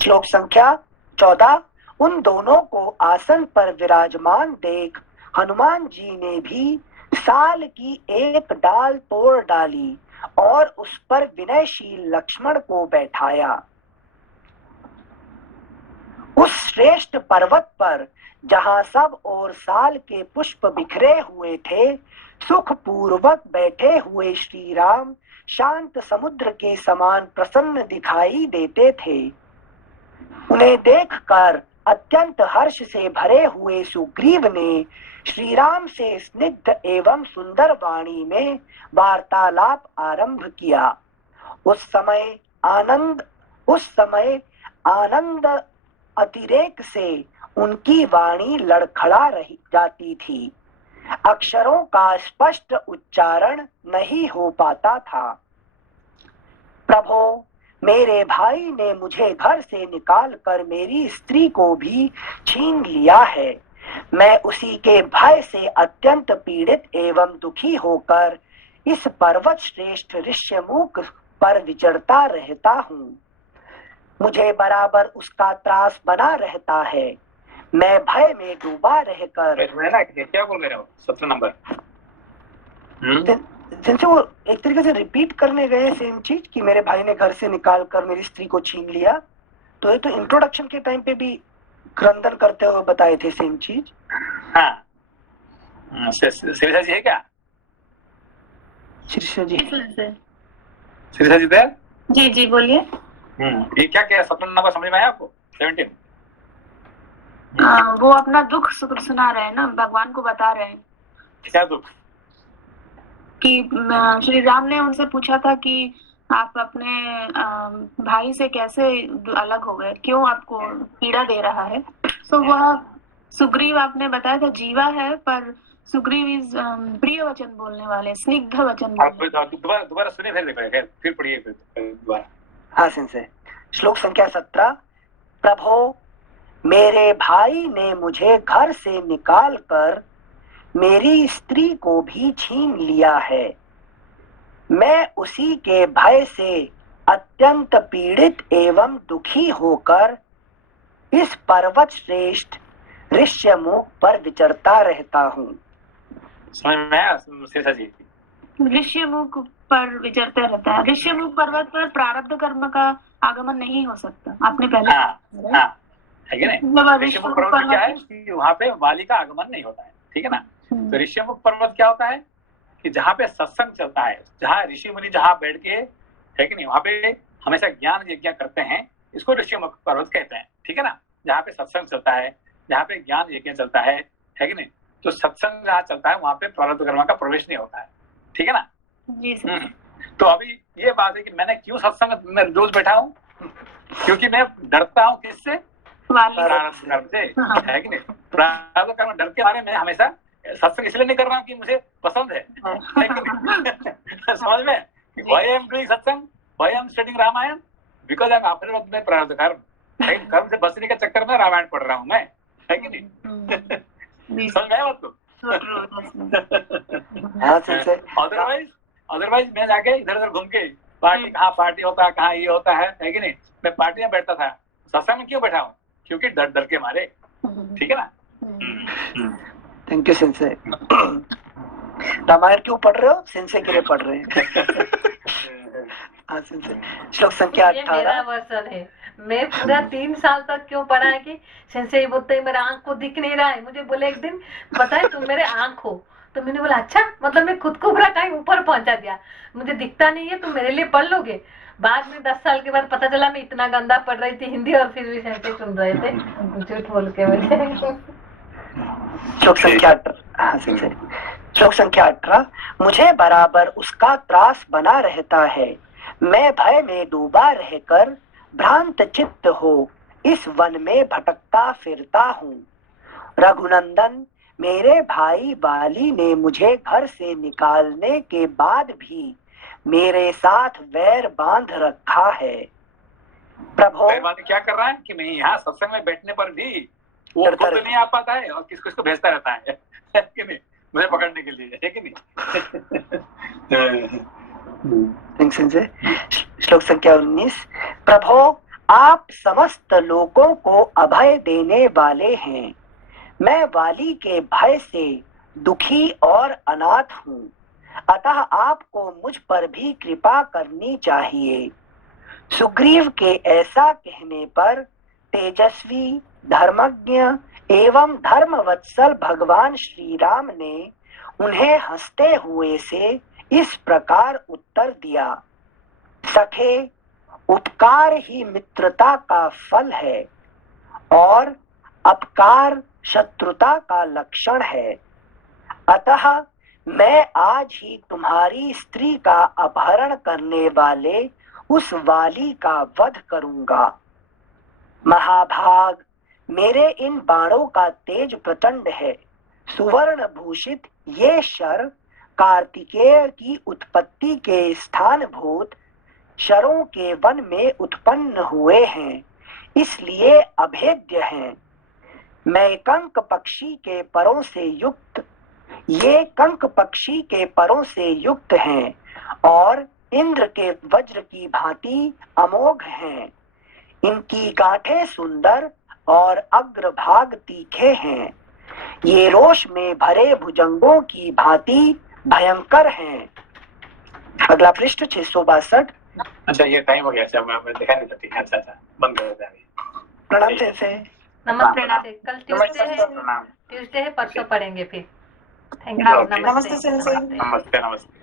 श्लोक संख्या 14। उन दोनों को आसन पर विराजमान देख हनुमान जी ने भी साल की एक डाल तोड़ डाली और उस पर विनयशील लक्ष्मण को बैठाया। उस श्रेष्ठ पर्वत पर जहां सब ओर साल के पुष्प बिखरे हुए थे, सुख पूर्वक बैठे हुए श्री राम शांत समुद्र के समान प्रसन्न दिखाई देते थे। उन्हें देखकर अत्यंत हर्ष से भरे हुए सुग्रीव ने श्री राम से स्निग्ध एवं सुंदर वाणी में वार्तालाप आरंभ किया। उस समय आनंद अतिरेक से उनकी वाणी लड़खड़ा रही जाती थी। अक्षरों का स्पष्ट उच्चारण नहीं हो पाता था। प्रभो, मेरे भाई ने मुझे घर से निकालकर मेरी स्त्री को भी छीन लिया है। मैं उसी के भय से अत्यंत पीड़ित एवं दुखी होकर इस पर्वत श्रेष्ठ ऋष्यमुख पर विचरता रहता हूँ। मुझे बराबर उसका त्रास बना रहता है। मैं भय में डूबा रहकर क्या बोल रहे हो 17 नंबर जिनसे वो एक तरीके से रिपीट करने गए सेम चीज कि मेरे भाई ने घर से निकाल कर मेरी स्त्री को छीन लिया। तो ये तो इंट्रोडक्शन के टाइम पे भी क्रंदन करते हुए बताए थे सेम चीज। हाँ, शीर्षा जी है क्या? शीर्षा जी, शीर्षा जी देर जी जी बोलिए। ये क्या क्या 17 नंबर समझ में आया आपको? 17 वो अपना दुख सुना रहे हैं ना, भगवान को बता रहे हैं। क्या दुख? कि श्री राम ने उनसे पूछा था कि आप अपने भाई से कैसे अलग हो गए, क्यों आपको पीड़ा दे रहा है। तो वह सुग्रीव आपने बताया था जीवा है, पर सुग्रीव इज प्रिय वचन बोलने वाले, स्निग्ध वचन बोलने। दोबारा सुनिए, फिर पढ़िए दोबारा। हाँ सेंसे। श्लोक संख्या 17। प्रभो, मेरे भाई ने मुझे घर से निकालकर मेरी स्त्री को भी छीन लिया है। मैं उसी के भय से अत्यंत पीड़ित एवं दुखी होकर इस पर्वत श्रेष्ठ ऋष्यमुख पर विचरता रहता हूँ। समझ में आया शीर्षा जी? ऋष्यमुख पर विचरता रहता है। ऋष्यमुख पर्वत पर प्रारब्ध कर्म का आगमन नहीं हो सकता, आपने पहले हाँ, है कि नहीं? ऋष्यमुख पर्वत क्या है कि वहाँ पे वाली का आगमन नहीं होता है, ठीक है ना। तो ऋष्यमुख पर्वत क्या होता है कि जहाँ पे सत्संग चलता है, जहाँ ऋषि मुनि जहाँ बैठ के, है कि नहीं, वहाँ पे हमेशा ज्ञान यज्ञ करते हैं, इसको ऋष्यमुख पर्वत कहते हैं, ठीक है ना। जहाँ पे सत्संग चलता है, जहाँ पे ज्ञान यज्ञ चलता है कि नहीं, तो सत्संग जहाँ चलता है वहाँ पे प्रारब्ध कर्म का प्रवेश नहीं होता है, ठीक है ना जी सर। तो अभी ये बात है कि मैंने क्यों सत्संग में रोज बैठा हूँ, क्योंकि मैं डरता हूँ किससे? प्रारब्ध कर्म से, है कि नहीं। प्रारब्ध कर्म डर के मारे मैं हमेशा सत्संग इसलिए नहीं कर रहा हूँ कि मुझे पसंद है कि नहीं? समझ में? Why I am doing सत्संग? Why I am studying Ramayan? Because I am afraid of my प्रारब्ध कर्म। लेकिन कर्म से बचने के चक्कर में रामायण पढ़ रहा हूँ मैं, है कि नहीं? समझ में आया बात को? अदरवाइज मैं जाके इधर उधर घूम के पार्टी होता है, कहाँ ये होता है कि नहीं? मैं पार्टी में बैठता था, सत्संग में क्यों बैठा हूँ? क्योंकि डर के मारे। ठीक है ना? Thank you sense. रामायण क्यों पढ़ रहे हो? सेंसे के लिए पढ़ रहे हैं। हाँ सेंसे। श्लोक संख्या 18। मेरा वर्षन है, मैं पूरा 3 साल तक क्यों पढ़ा है कि सेंसे बोलते हैं मेरा आंख को दिख नहीं रहा है। मुझे बोले एक दिन पता है तुम मेरे आंख हो, तो मैंने बोला अच्छा, मतलब मैं खुद को पूरा कहीं ऊपर पहुंचा दिया, मुझे दिखता नहीं है, तुम मेरे लिए पढ़ लोगे। बाद में 10 साल के बाद पता चला मैं इतना गंदा पढ़ रही थी हिंदी और फिर भी सेंसे सुन रहे थे झूठ बोल के मुझे। श्लोक संख्या 18। श्लोक संख्या 18। मुझे बराबर उसका त्रास बना रहता है, मैं भय में डूबा रहकर भ्रांत चित्त हो इस वन में भटकता फिरता हूँ। रघुनंदन, मेरे भाई बाली ने मुझे घर से निकालने के बाद भी मेरे साथ वैर बांध रखा है। प्रभु क्या कर रहा है कि मैं यहाँ सत्संग में बैठने पर भी वो खुद नहीं आ पाता है और किसको इसको भेजता रहता है कि नहीं, मुझे पकड़ने के लिए, है कि नहीं? श्लोक संख्या 19। प्रभु, आप समस्त लोगों को अभय देने वाले हैं, मैं वाली के भय से दुखी और अनाथ हूँ, अतः आपको मुझ पर भी कृपा करनी चाहिए। सुग्रीव के ऐसा कहने पर तेजस्वी, धर्मज्ञ एवं धर्मवत्सल भगवान श्री राम ने उन्हें हंसते हुए से इस प्रकार उत्तर दिया। सखे, उपकार ही मित्रता का फल है और अपकार शत्रुता का लक्षण है। अतः मैं आज ही तुम्हारी स्त्री का अपहरण करने वाले उस वाली का वध करूंगा। महाभाग, मेरे इन बाणों का तेज प्रचंड है। सुवर्ण भूषित ये शर कार्तिकेय की उत्पत्ति के स्थानभूत शरों के वन में उत्पन्न हुए हैं, इसलिए अभेद्य हैं। मैं कंक पक्षी के परों से युक्त, ये कंक पक्षी के परों से युक्त हैं और इंद्र के वज्र की भांति अमोघ हैं। इनकी गांठें सुंदर और अग्रभाग तीखे हैं। ये रोष में भरे भुजंगों की भांति भयंकर हैं। अगला पृष्ठ 662। अच्छा, ये टाइम हो गया। अच्छा, मैं देखा नहीं था। ठीक है, अच्छा बंद कर देते हैं। प्रणाम से। नमस्ते। कल ट्यूसडे है, परसों पढ़ेंगे फिर। Thank you. नमस्ते। नमस्ते।